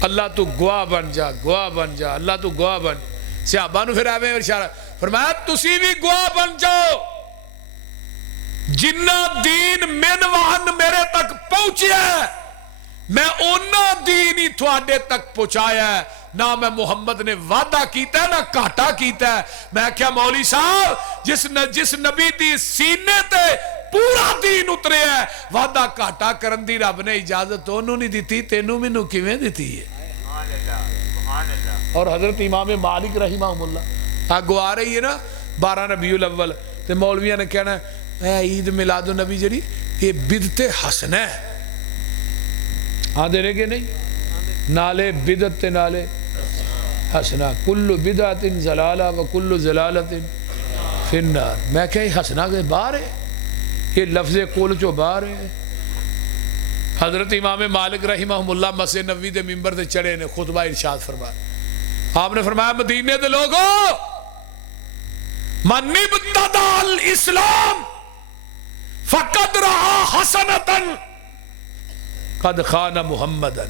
اللہ تو گواہ بن جا، گواہ بن جا، اللہ تو گواہ بن. صحابہ نو پھر آویں اشارہ فرمایا تسی بھی گواہ بن جاؤ. جنہ دین من وہن میرے تک پہنچیا ہے میں اونا دین ہی تھوڑے تک پہنچایا ہے. نہ میں محمد نے وعدہ کیتا ہے نہ کاٹا کیتا ہے. میں کیا مولی صاحب جس نبی دی سینے تے پورا دین اترے ہے، وعدہ کاٹا کرن دی رب نے اجازت انہوں نہیں دیتی، تینوں مینوں کیویں دیتی ہے. اور حضرت امام مالک رحمہ اللہ آگو آ رہی ہے نا 12 ربیع الاول تے مولویاں نے کہنا اے عید میلاد النبی جڑی یہ بدعت حسنہ ہے. آدھے رہے کہ نہیں؟ نالے بدعت تے نالے حسنہ، کل بدعت زلالہ و کل زلالت فی النار. میں کہا یہ حسنہ کے باہر ہے، یہ لفظ کل چو باہر ہے. حضرت امام مالک رحمہ اللہ مسجد نبوی دے منبر دے چڑھے نے خطبہ ارشاد فرمایا. آپ نے فرمایا مدینے دے لوگوں من ابتدع الاسلام فقد رہا حسنتاً قد خان محمدن.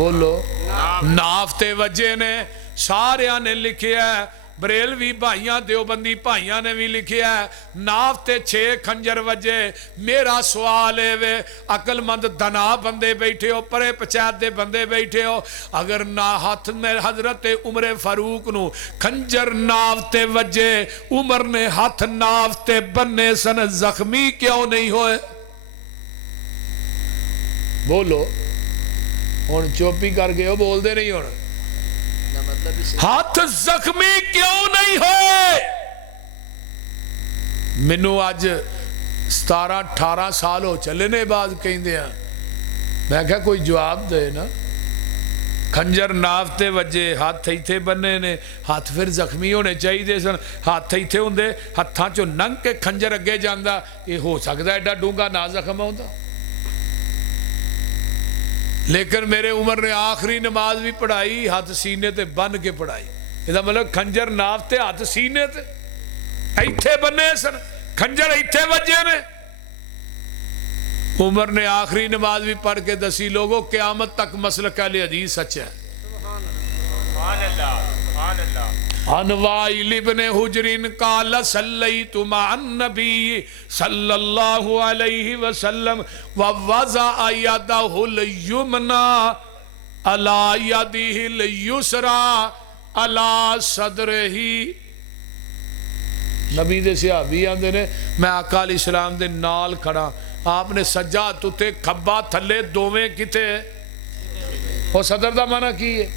بولو ناف تے وجے نے سارے نے لکھیا ہے بریلوی بھائیاں دیوبندی بھائیاں نے بھی لکھیا ہے ناف تے 6 خنجر وجے میرا سوال ہے وے عقل مند دنا بندے بیٹھے ہو پرے پچھات دے بندے بیٹھے ہو اگر نا ہاتھ میں حضرت عمر فاروق نو خنجر ناف تے وجے عمر نے ہاتھ ناف تے بننے سن زخمی کیوں نہیں ہوئے بولو ہن چوپی کر گئے ہو بول دے نہیں ہونا ہاتھ زخمی کیوں نہیں ہوئے منو آج 17-18 سال ہو چلے نے بعد کہیں دیا میں کہا کوئی جواب دے نا خنجر نافتے وجے ہاتھ تھے بننے نے ہاتھ پھر زخمی ہونے چاہیے دے سن ہاتھ تھے ہوندے ہاتھاں چو ننگ کے خنجر اگے جاندہ یہ ہو سکتا ہے ایڈا ڈونگا نا زخم ہوندہ لیکن میرے عمر نے آخری نماز بھی پڑھائی ہاتھ سینے تے بن کے پڑھائی یہ مطلب خنجر ناف تے ہاتھ سینے تے ایتھے بننے سن خنجر ایتھے وجے نے عمر نے آخری نماز بھی پڑھ کے دسی لوگوں قیامت تک مسلک اہل حدیث سچ ہے سبحان اللہ سبحان اللہ عن وائل ابن حجر قال صلیت مع النبی صلی اللہ علیہ وسلم ووضع یده الیمنی علی یده الیسری علی صدرہ نبی دے صحابی آندے نے میں آقا علیہ السلام دے نال کھڑا آپ نے سجا تے کھبا تھلے دوویں کتے وہ صدر دا معنی کی ہے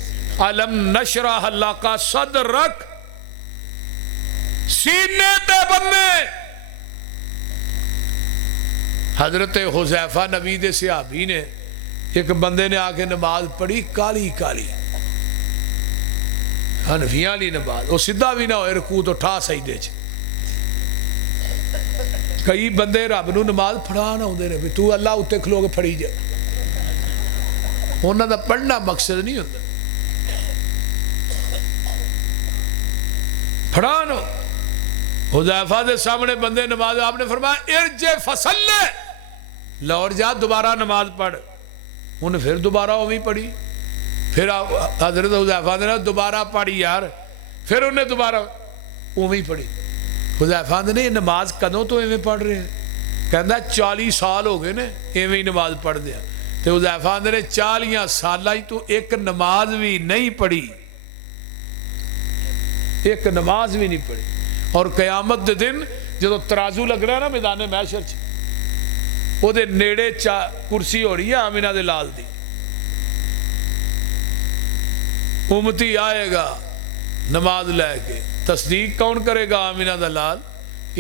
علم نشرح لکا صدرک سینے تے بننے حضرت حذیفہ نبی دے صحابی نے ایک بندے نے آکے نماز پڑھی کالی کالی حنفیاں لی نماز وہ سدھا بھی نہ ہوئے رکوع تو ٹھا سجدے چ کئی بندے رب نو نماز پڑھا نہ ہوندے نے تو اللہ اتے کھلو کے پڑھی جا انہاں دا پڑھنا مقصد نہیں ہوتا پڑھانو حذیفہ دے سامنے بندے نماز آپ نے فرمایا ارجع فصلی لوٹ جا دوبارہ نماز پڑھ انہیں پھر دوبارہ وہی پڑھی پھر حضرت حذیفہ نے دوبارہ پڑھی یار پھر انہیں دوبارہ وہی پڑھی حذیفہ نے نماز کدوں تو ایویں پڑھ رہے ہیں کہندا 40 سال ہو گئے نے ایویں نماز پڑھ دیا تو حذیفہ نے 40 سالاں تو ایک نماز بھی نہیں پڑھی ایک نماز بھی نہیں پڑھی اور قیامت دے دن جدو ترازو لگ رہا ہے نا میدان محشر چ وہ دے نیڑے کرسی ہو رہی ہے آمینہ دے لال دی امتی آئے گا نماز لے کے تصدیق کون کرے گا آمینہ دا لال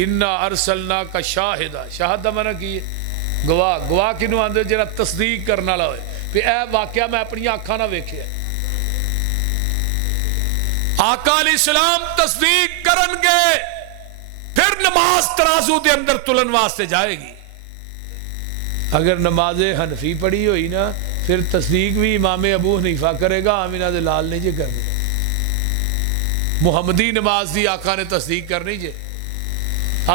انا ارسلنا کا شاہدہ شاہدہ منع کی ہے گواہ گواہ کنو آندے جنہا تصدیق کرنا لائے پھر اے واقعہ میں اپنی آنکھاں نہ ویکھے آقا علیہ السلام تصدیق کرن گے پھر نماز ترازو دے اندر تلن واسطے جائے گی اگر نماز حنفی پڑھی ہوئی نا پھر تصدیق بھی امام ابو حنیفہ کرے گا آمینہ دے لال نہیں جے کرنے محمدی نماز دی آقا نے تصدیق کرنی جے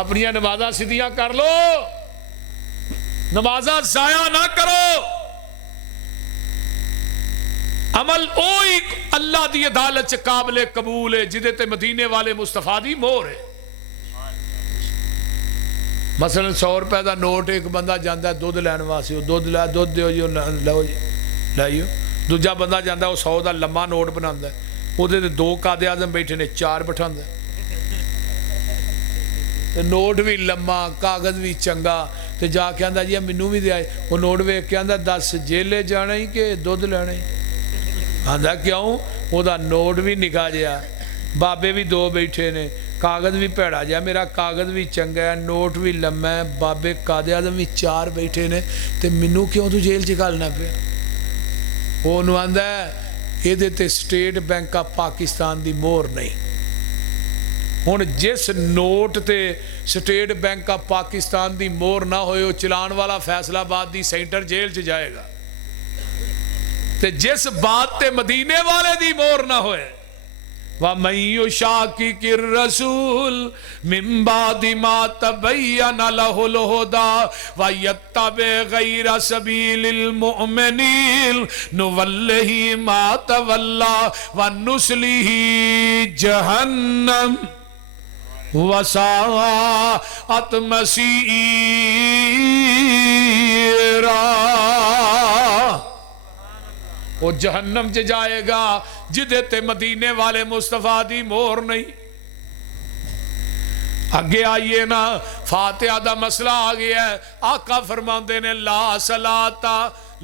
اپنی نمازہ سیدھیاں کر لو نمازہ ضائع نہ کرو عمل اوئی اللہ دی عدالت قابل قبول ہے جدے تے مدینے والے مصطفیٰ دی مور ہے مثلا 100 روپے دا نوٹ ایک بندہ جاندہ ہے دودھ لین واسے دودھ دیو جی لو جی لائیو دوجا بندہ جاندہ ہے 100 دا لمحہ نوٹ بناندہ ہے وہ دے 2 قائد اعظم بیٹھے نے 4 بٹھاندہ ہے نوٹ بھی لمحہ کاغذ بھی چنگا تے جا کے آندہ جی منو بھی دے آئے وہ نوٹ بھی کے آندہ 10 جیلے جانا ہی کہ دودھ لینا ہی آندہ کیوں وہ دا نوٹ بھی نکا جیا بابے بھی 2 بیٹھے نے کاغذ بھی پیڑا جا میرا کاغذ بھی چنگا ہے نوٹ بھی لمحہ ہے بابے قائد اعظم بھی 4 بیٹھے نے تے منو کیوں تو جیل چکالنا پہ وہ انہوں آندہ ہے یہ دیتے سٹیٹ بینک کا پاکستان دی مور نہیں ہون جس نوٹ تے سٹیٹ بینک کا پاکستان دی مور نہ ہوئے وہ چلان والا فیصلہ آباد دی سینٹر جیل چ جائے گا تے جس بات تے مدینے والے دی مور نہ ہوئے وَمَن يُشَاقِقِ الرَّسُولَ مِن بَعْدِ مَا تَبَيَّنَ لَهُ الْهُدَى وَيَتَّبِعْ غَيْرَ سَبِيلِ الْمُؤْمِنِينَ نُوَلِّهِ مَا تَوَلَّى وَنُصْلِهِ جَهَنَّمَ وَسَاءَتْ مَصِيرًا۔ وہ جہنم چ جائے گا جدے تے مدینے والے مصطفیٰ دی مہر نہیں۔ اگے آئیے نا، فاتحہ دا مسئلہ آ گیا ہے۔ آقا فرماندے نے لا صلاۃ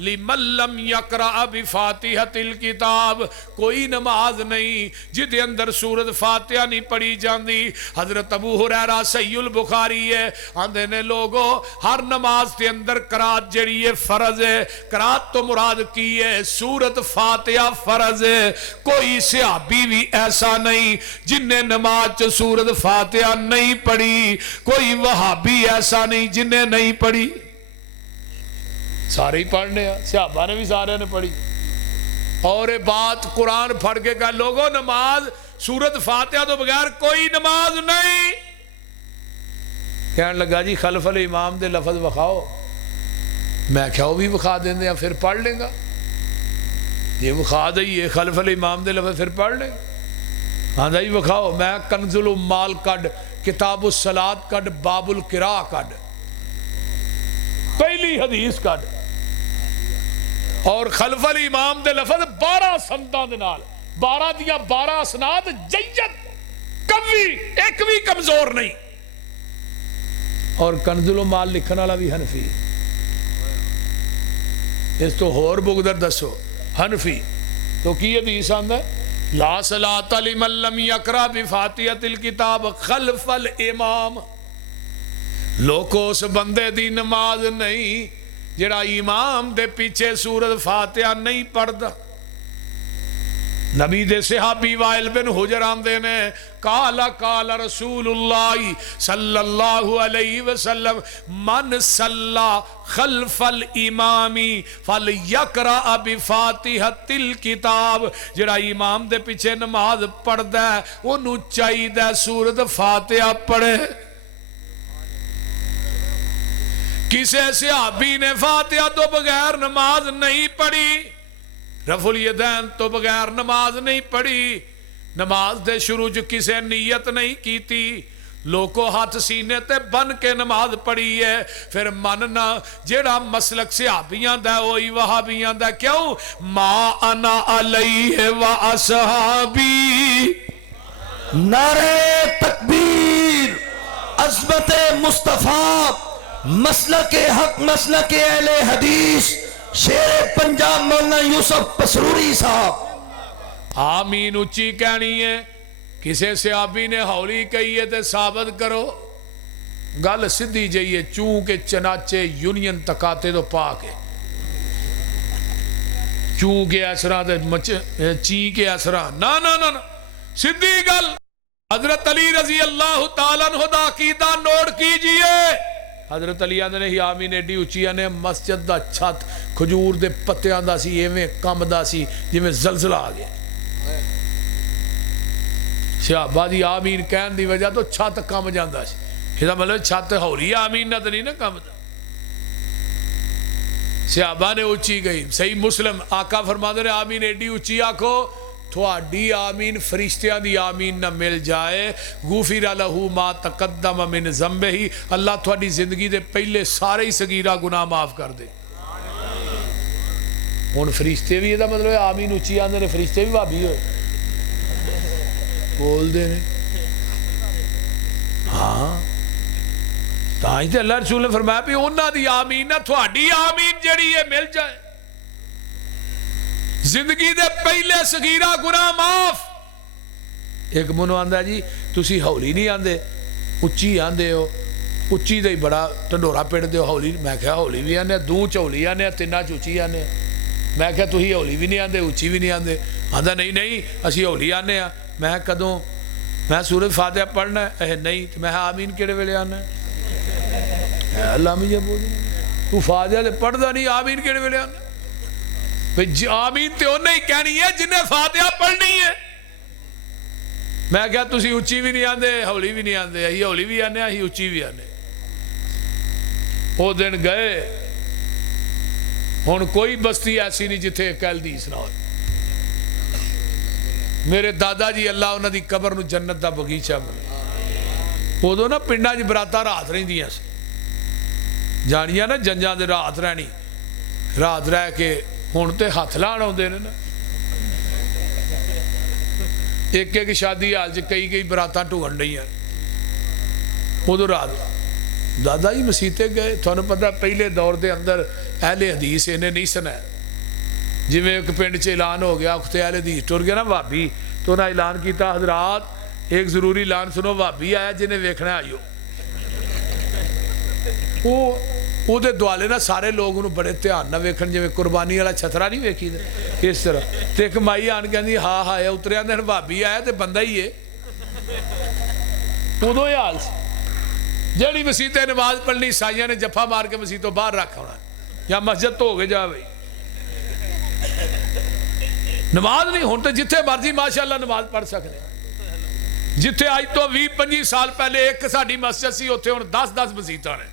لمن لم یقرأ بفاتحۃ الکتاب، کوئی نماز نہیں جدے اندر سورت فاتحہ نہیں پڑھی جاندی۔ حضرت ابو ہریرہ صحیح البخاری ہے، آندے نے لوگو ہر نماز کے اندر قرات جڑی ہے فرض ہے۔ قرات تو مراد کی ہے سورت فاتحہ فرض ہے۔ کوئی صحابی بھی ایسا نہیں جن نے نماز چ سورت فاتحہ نہیں پڑھی، کوئی وہابی ایسا نہیں جن نے نہیں پڑھی، سارے ہی پڑھنے ہیں، صحابہ نے بھی سارے نے پڑھی۔ اور بات قرآن پڑھ کے کہا لوگوں نماز سورت فاتحہ تو بغیر کوئی نماز نہیں۔ کہنے لگا جی خلف الامام دے لفظ وکھاؤ، میں کیا وہ بھی وکھا دیں دے پھر پڑھ لیں گا، یہ وکھا دئیے خلف الامام دے لفظ پھر پڑھ لیں گا۔ ہاں جی وکھاؤ، میں کنز المال کڈ، کتاب الصلاۃ کڈ، باب القراء کڈ، پہلی حدیث کڈ، اور خلف الامام دے لفظ 12 سنداں دے نال، 12 دیاں 12 اسناد جید قوی، ایک بھی کمزور نہیں۔ اور کنز المال لکھن والا بھی حنفی، اس تو ہور بغدر دسو حنفی تو کی حدیث آندا ہے لا صلاۃ لمن لم یقرأ بفاتحۃ الکتاب خلف الامام، لوکو اس بندے دی نماز نہیں جڑا امام دے پیچھے سورت فاتحہ نہیں پڑھدا۔ نبی دے صحابی وائل بن حجر آندے نے قال رسول اللہ صلی اللہ علیہ وسلم من صلی خلف الامام فلیقرأ بفاتحۃ الکتاب، جڑا امام دے پیچھے نماز پڑھدا ہے انہوں چاہیے سورت فاتحہ پڑھے۔ کسے صحابی نے فاتحہ تو بغیر نماز نہیں پڑھی، رفع الیدین تو بغیر نماز نہیں پڑھی، نماز دے شروع جو کسے نیت نہیں کی تھی، لوگوں ہاتھ سینے تے بن کے نماز پڑھی ہے۔ پھر مننا جیڑا مسلک صحابیاں دا وہی وہابیاں دا، کیوں ما انا علیہ و اصحابی۔ نعرہ تکبیر، عظمت مصطفیٰ، مسلک حق، مسلک اہل حدیث، شیر پنجاب مولانا یوسف پسروری صاحب۔ آمین اچھی کہنی ہے، کسے صحابی نے ہولی کہی ہے تے ثابت کرو، گل سدھی جائیے، چونکہ چنانچے یونین تکاتے تو پاک ہے، چونکہ اسرا تے چی کے اسرا، نا نا نا سدھی گل۔ حضرت علی رضی اللہ تعالیٰ عنہ دا عقیدہ نوٹ کیجئے۔ حضرت علی آندے نے ہی آمین ایڈی اچھی آنے مسجد دا چھت کھجور دے پتیاں دا سی، ایویں کم دا سی جویں زلزلہ آ گیا۔ صحابہ دی آمین کہن دی وجہ تو چھت کم جاندا سی، یہ مطلب چھت ہولی آمین نہ نہیں نا کم دا۔ صحابہ نے اچھی گئی، صحیح مسلم آقا فرماتے نے آمین ایڈی اچھی آکھو تھوڑی آمین فرشتیاں دی آمین نہ مل جائے، غفر لہ ما تقدم من ذنبہ، اللہ تھوڑی زندگی دے پہلے سارے ہی صغیرہ گناہ معاف کر دے۔ ہن فرشتے بھی یہ مطلب ہے آمین اچھی آندے نے، فرشتے بھی بھابی ہوئے بول دے نے، ہاں تاں تے اللہ رسول نے فرمایا بھی انہاں دی آمین نہ تھوڑی آمین جڑی ہے مل جائے، زندگی دے پہلے صغیرہ گناہ معاف۔ ایک منو آندہ جی تسی ہولی نہیں آندے، اچھی آندے ہو، اچھی دے بڑا ٹنڈورا پیڑ دے ہو ہولی، میں کہا ہولی بھی آنے دوں چولی آنے تینہ چوچی آنے، میں کہا تو ہی ہولی بھی نہیں آندے اچھی بھی نہیں آندے، آندہ نہیں نہیں اسی ہولی آنے ہیں، میں کدوں میں سورت فاتحہ پڑھنا ہے، نہیں تو میں آمین کیڑے ویلے آنا ہے، اللہ مجھے بولی تو فاتحہ دے پڑھ دا نہیں آمین کیڑے ویلے آنا، آمین تے انہیں ہی کہنی ہے جنہیں فاتحہ پڑھنی ہے۔ میں کہا تسی اچھی بھی نہیں آندے ہولی بھی نہیں آندے, اہی ہولی بھی آنے اہی اچھی بھی آنے. وہ دن گئے, ہن کوئی بستی ایسی نہیں جتھے ایک حدیث نہ ہو. میرے دادا جی اللہ انہاں دی قبر نو جنت دا بغیچہ بنے. ادو نا پنڈا چ براتاں رات رہندیاں سی, جانیاں نا جنجاں دے رات رہنی, رات رہ کے ہن تے ہاتھ لان آؤندے نے نا. ایک ایک شادی حال چ کئی کئی براتاں ٹھگن ڈیاں. ادو رات دادا جی مسیتے گئے. تھانوں پتہ پہلے دور دے اندر اہل حدیث انہیں نہیں سنا. جی میں ایک پنڈ چ اعلان ہو گیا اختہ اہل حدیث ٹر گیا نا بھابی, تو انہیں اعلان کیتا حضرات ایک ضروری اعلان سنو, بھابی آیا جنہیں ویکھنا آئیو. وہ دے دوالے نا سارے لوگ انہوں بڑے دھیان نہ ویکھن, جویں قربانی والا چھترا نہیں ویکھی دے اس طرح. تے ایک مائی آن کہندی ہاں ہاں اتریا دن بھابی آیا تے بندہ ہی ہے. ادو یہ حال سی. جیڑی مسیتے نماز پڑھنی سائیاں نے جفا مار کے مسیتوں باہر رکھ ہونا, یا مسجد تو ہو گئے جا بھائی نماز نہیں. ہوں تو جتھے مرضی ماشاءاللہ نماز پڑھ سکتے. جتھے آج تو 20-25 سال پہلے ایک ساڈی مسجد سی, اتنے ہوں 10-10 مسیتاں نے.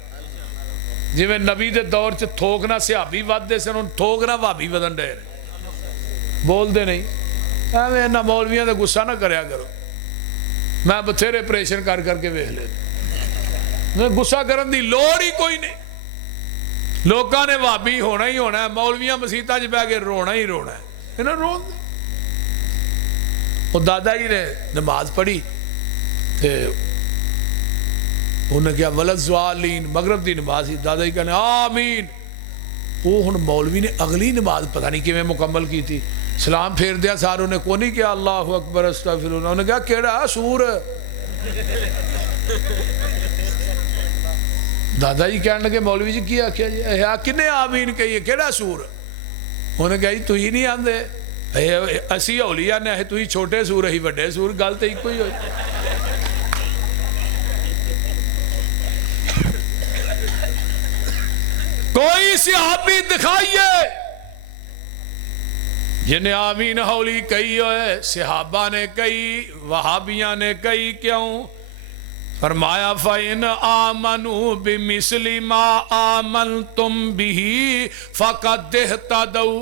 جی میں نبی دے دور چ تھوک نہ صحابی ودے سن, ہوں تھوک نہ بھابی ودن ڈے بول دے نہیں. ایویں انہاں مولویاں تے غصہ نہ کریا کرو. میں بتھیرے آپریشن کر کے ویکھ لے, میں غصہ کرن دی لوڑ ہی کوئی نہیں. لوگاں نے بھابی ہونا ہی ہونا ہے, مولویاں مسیتاں چ بیٹھ کے رونا ہی رونا ہے. انہاں رون دے. وہ دادا جی نے نماز پڑھی تے انہوں نے کیا ولضالین, مغرب دی نماز ہی. دادا جی کہنے آمین. وہ ہن مولوی نے اگلی نماز پتہ نہیں کیویں مکمل کی تھی, سلام پھیر دیا ساروں نے, کو نہیں کیا اللہ اکبر استغفر اللہ. انہوں نے کہا کیڑا سور. دادا جی کہنے لگے مولوی جی کیا کیا جی کنے آمین کہیے کیڑا سور. انہوں نے کہا جی تو ہی نہیں آندے, اسی اولیاء نے تو ہی چھوٹے سور ہی وڈے سور, گل تے ایک ہی ہوئی. کوئی صحابی دکھائیے جنہیں آمین ہولی کہی ہوئے. صحابہ نے کہی, وہابیاں نے کہی, کیوں؟ فرمایا فَإِنْ آمَنُوا بِمِثْلِ مَا آمَنْتُمْ بِهِ فَقَدْ اهْتَدَوْا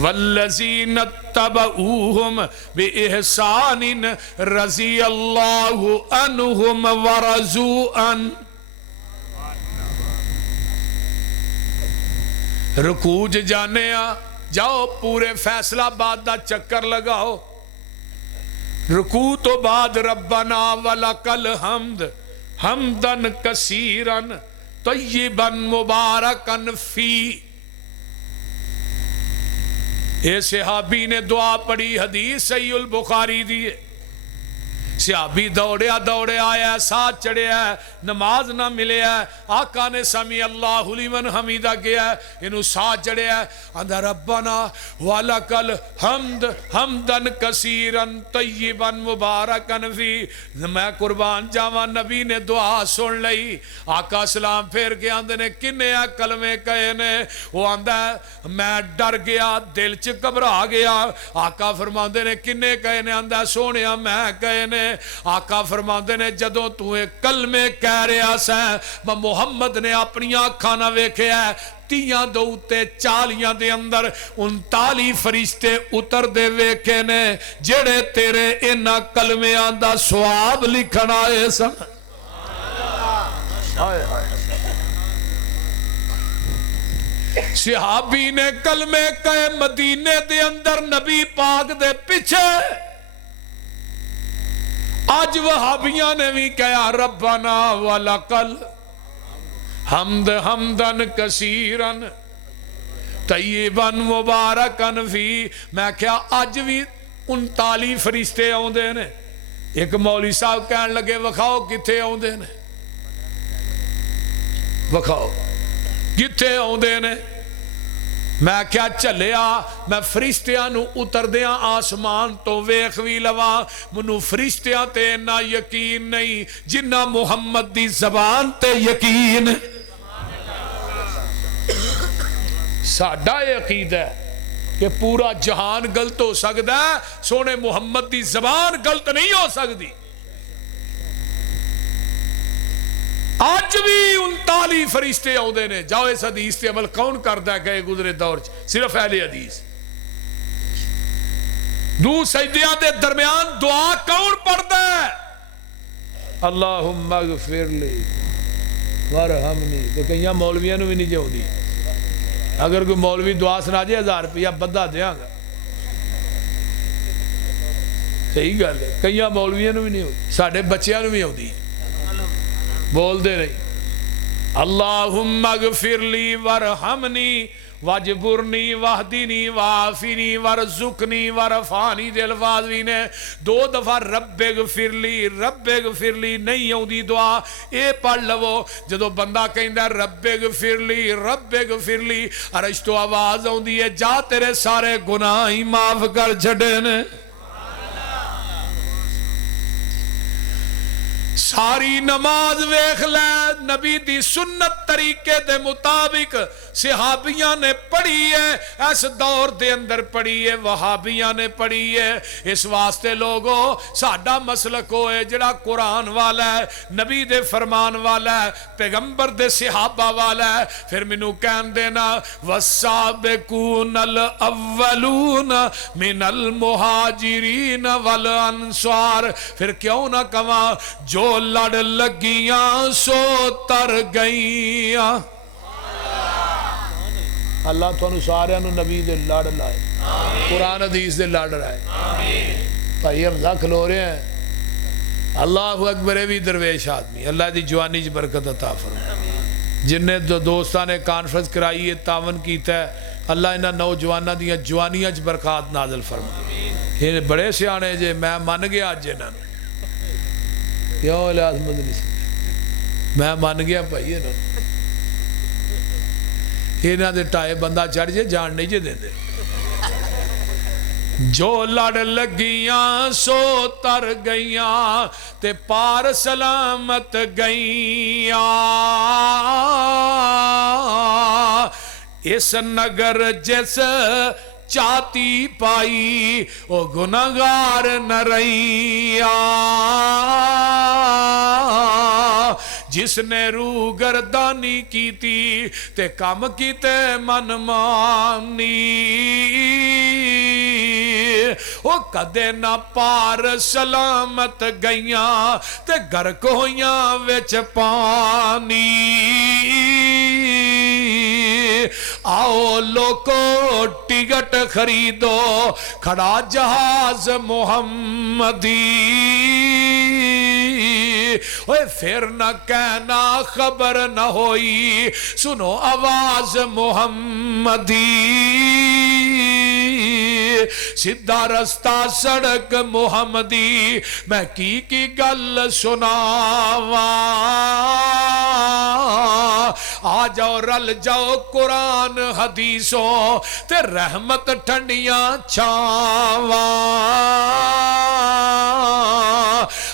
وَالَّذِينَ اتَّبَعُوهُمْ بِإِحْسَانٍ رَضِيَ اللَّهُ عَنْهُمْ وَرَضُوا عَنْهُ. رکوع جانے جاؤ, پورے فیصلہ آباد دا چکر لگاؤ. رکوع تو بعد ربنا ولکل حمد حمدن کثیرن طیبن مبارکن فی. اے صحابی نے دعا پڑھی, حدیث صحیح البخاری دی ہے. صحابی دوڑیا دوڑے آیا, ساتھ چڑھیا, نماز نہ ملے, آقا نے سمی اللہ لمن حمیدہ کیا, انہوں ساتھ چڑھیا, اندھا ربنا ولکل حمد حمدن کثیرن طیبن مبارکن فی. میں قربان جاواں نبی نے دعا سن لئی. آقا سلام پھیر کے آندھے نے کنے کلمے کہے نے. وہ آندھا میں ڈر گیا, دل چ گھبرا گیا. آقا فرماندے نے کنے کہے نے, آندھا سونیا میں کہے نے. آقا فرماندے نے جدوں تو ایک کلمے کہہ رہا سیں, محمد نے اپنی آنکھاں نہ ویکھیا, 30 دوتے 40 دے اندر 39 فرشتے اتر دے ویکھے نے, جڑے تیرے انہاں کلمیاں دا ثواب لکھن آئے سن. صحابی نے کلمے کہے مدینے دے اندر نبی پاک دے پیچھے. آج وہابیاں نے بھی کہا ربنا ولکل حمد حمدن کثیرن طیبن مبارکن فی. میں کیا آج بھی 39 فرشتے آؤندے نے. ایک مولوی صاحب کہنے لگے وکھاؤ کتھے آؤندے نے, وکھاؤ کتھے آؤندے نے. میں کیا چلیا, میں فرشتیاں نو اتر دیاں آسمان تو ویکھ وی لواں, منو فرشتیاں تے نہ یقین نہیں جنہ محمد دی زبان تے یقین. ساڈا عقیدہ ہے کہ پورا جہان غلط ہو سکتا ہے، سونے محمد دی زبان غلط نہیں ہو سکتی۔ آج بھی 39 فرشتے آؤندے نے، جاؤ اس حدیث تے عمل کون کردا ہے کہ گزرے دور صرف اہل حدیث۔ دو سجدیاں دے درمیان دعا کون پڑھدا ہے؟ اللہم اغفر لی ورحمنی، تو کئیاں مولویاں نو بھی نہیں جاؤندی۔ اگر کوئی مولوی دعا سنا جائے 1000 روپیہ بدھا دیاں گا، صحیح گل ہے، کئیاں مولویاں نو بھی نہیں ہوتی، ساڈے بچیاں نو بھی ہوتی، بول دے نہیں۔ اللہم اغفر لی ورحمنی واجبرنی واہدینی وعافینی ورزقنی ورفانی دے الفاظ بھی نے۔ 2 دفعہ رب اغفر لی نہیں ہوندی دعا، اے پڑھ لو جدو بندہ کہندا رب اغفر لی عرش تو آواز ہوندی ہے جا تیرے سارے گناہ ہی معاف کر چھڑے نے۔ ساری نماز ویکھ لے نبی دی سنت طریقے دے مطابق صحابیاں نے پڑھی ہے، اس دور دے اندر پڑھی ہے، وہابیاں نے پڑھی ہے۔ اس واسطے لوگوں ساڈا مسلک ہوئے جڑا قرآن والا ہے، نبی دے فرمان والا ہے، پیغمبر دے صحابہ والا ہے، پھر منو کہن دینا والسابقون الاولون من المہاجرین والانصار، پھر کیوں نہ کہاں جو لڑ لگیاں سو تر گئیاں۔ اللہ تھانو سارے نو نبی دے لڑ لائے، قرآن حدیث دے لڑ رہے۔ بھائی حمزہ کھلو رہے ہیں، اللہ اکبر بھی درویش آدمی، اللہ دی جوانی چ برکت عطا فرمائے۔ جن نے دوستان نے کانفرنس کرائی ہے، تعاون کیتا ہے، اللہ انہاں نوجواناں دیاں جوانیاں چ برکات نازل فرمائے۔ یہ بڑے سیانے جے، میں من گیا اج انہاں نوں، کیوں الیاس مدنی میں من گیا بھائی انہاں دے ٹائے بندہ چڑھ جے جان نہیں جے دیندے۔ جو لڑ لگیاں سو تر گئیاں تے پار سلامت گئیاں، اس نگر جس چاہتی پائی او گناہگار نہ رہیا، جس نے روح گردانی کی تھی تے کام کیتے من مانی، او کدے نہ پار سلامت گئیاں تے گرک ہویاں وچ پانی۔ آؤ لوگو ٹکٹ خریدو کھڑا جہاز محمدی، اوے پھر نہ کہنا خبر نہ ہوئی، سنو آواز محمدی، سیدھا رستہ سڑک محمدی، میں کی گل سناواں، آ جاؤ رل جاؤ قرآن حدیثوں تے رحمت ٹھنڈیاں چھاواں،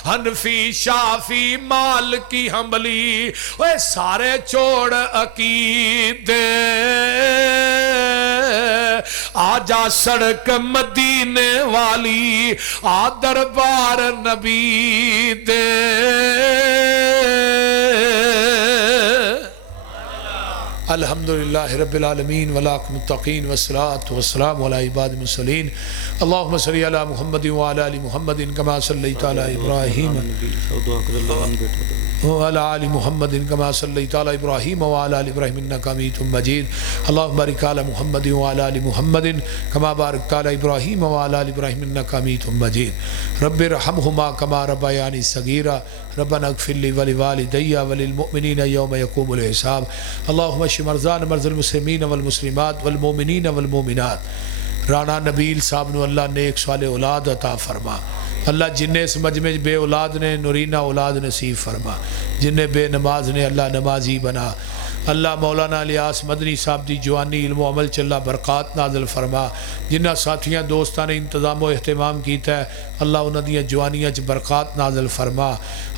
حنفی شافی مالکی حنبلی اوے سارے چھوڑ عقیدے، آ جا سڑک مدینے والی، آ دربار نبی دے۔ الحمدللہ رب العالمین والعاقبۃ للمتقین والصلاة والسلام علی عباد المرسلین، اللہم صلی علی محمد وعلی آل محمد کما صلیت علی ابراہیم وعلی آل محمد کما صلیت علی ابراہیم وعلی آل ابراہیم انک حمید مجید، اللہم بارک علی محمد وعلی آل محمد کما بارکت علی ابراہیم وعلی آل ابراہیم انک حمید مجید، رب ارحمہما کما ربیانی صغیرا، ربنا اغفر لی ولوالدی وللمؤمنین یوم یقوم الحساب، اللہم اشف مرضانا مرضى المسلمین والمسلمات والمؤمنین والمؤمنات۔ رانا نبیل صاحب نو اللہ نیک صالح اولاد عطا فرما، اللہ جن اس مجمع بے اولاد نے نورینہ اولاد نصیب فرما، جن بے نماز نے اللہ نمازی بنا، اللہ مولانا الیاس مدنی صاحب دی جوانی علم و عمل چلا برکات نازل فرما جنہ ساتھیاں دوستاں نے انتظام و اہتمام کیتا ہے اللہ انہاں دیاں جوانیاں چ برکات نازل فرما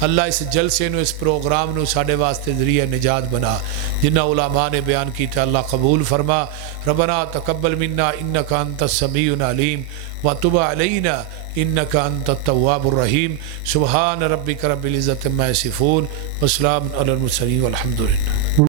اللہ اس جلسے نو اس پروگرام نو ساڈے واسطے ذریعہ نجات بنا جنہ علماء نے بیان کیتا ہے اللہ قبول فرما ربنا تقبل منا انک انت السمیع العلیم وتب علینا انک انت التواب الرحیم سبحان ربک رب العزت عما یصفون وسلام علی المرسلین والحمد للہ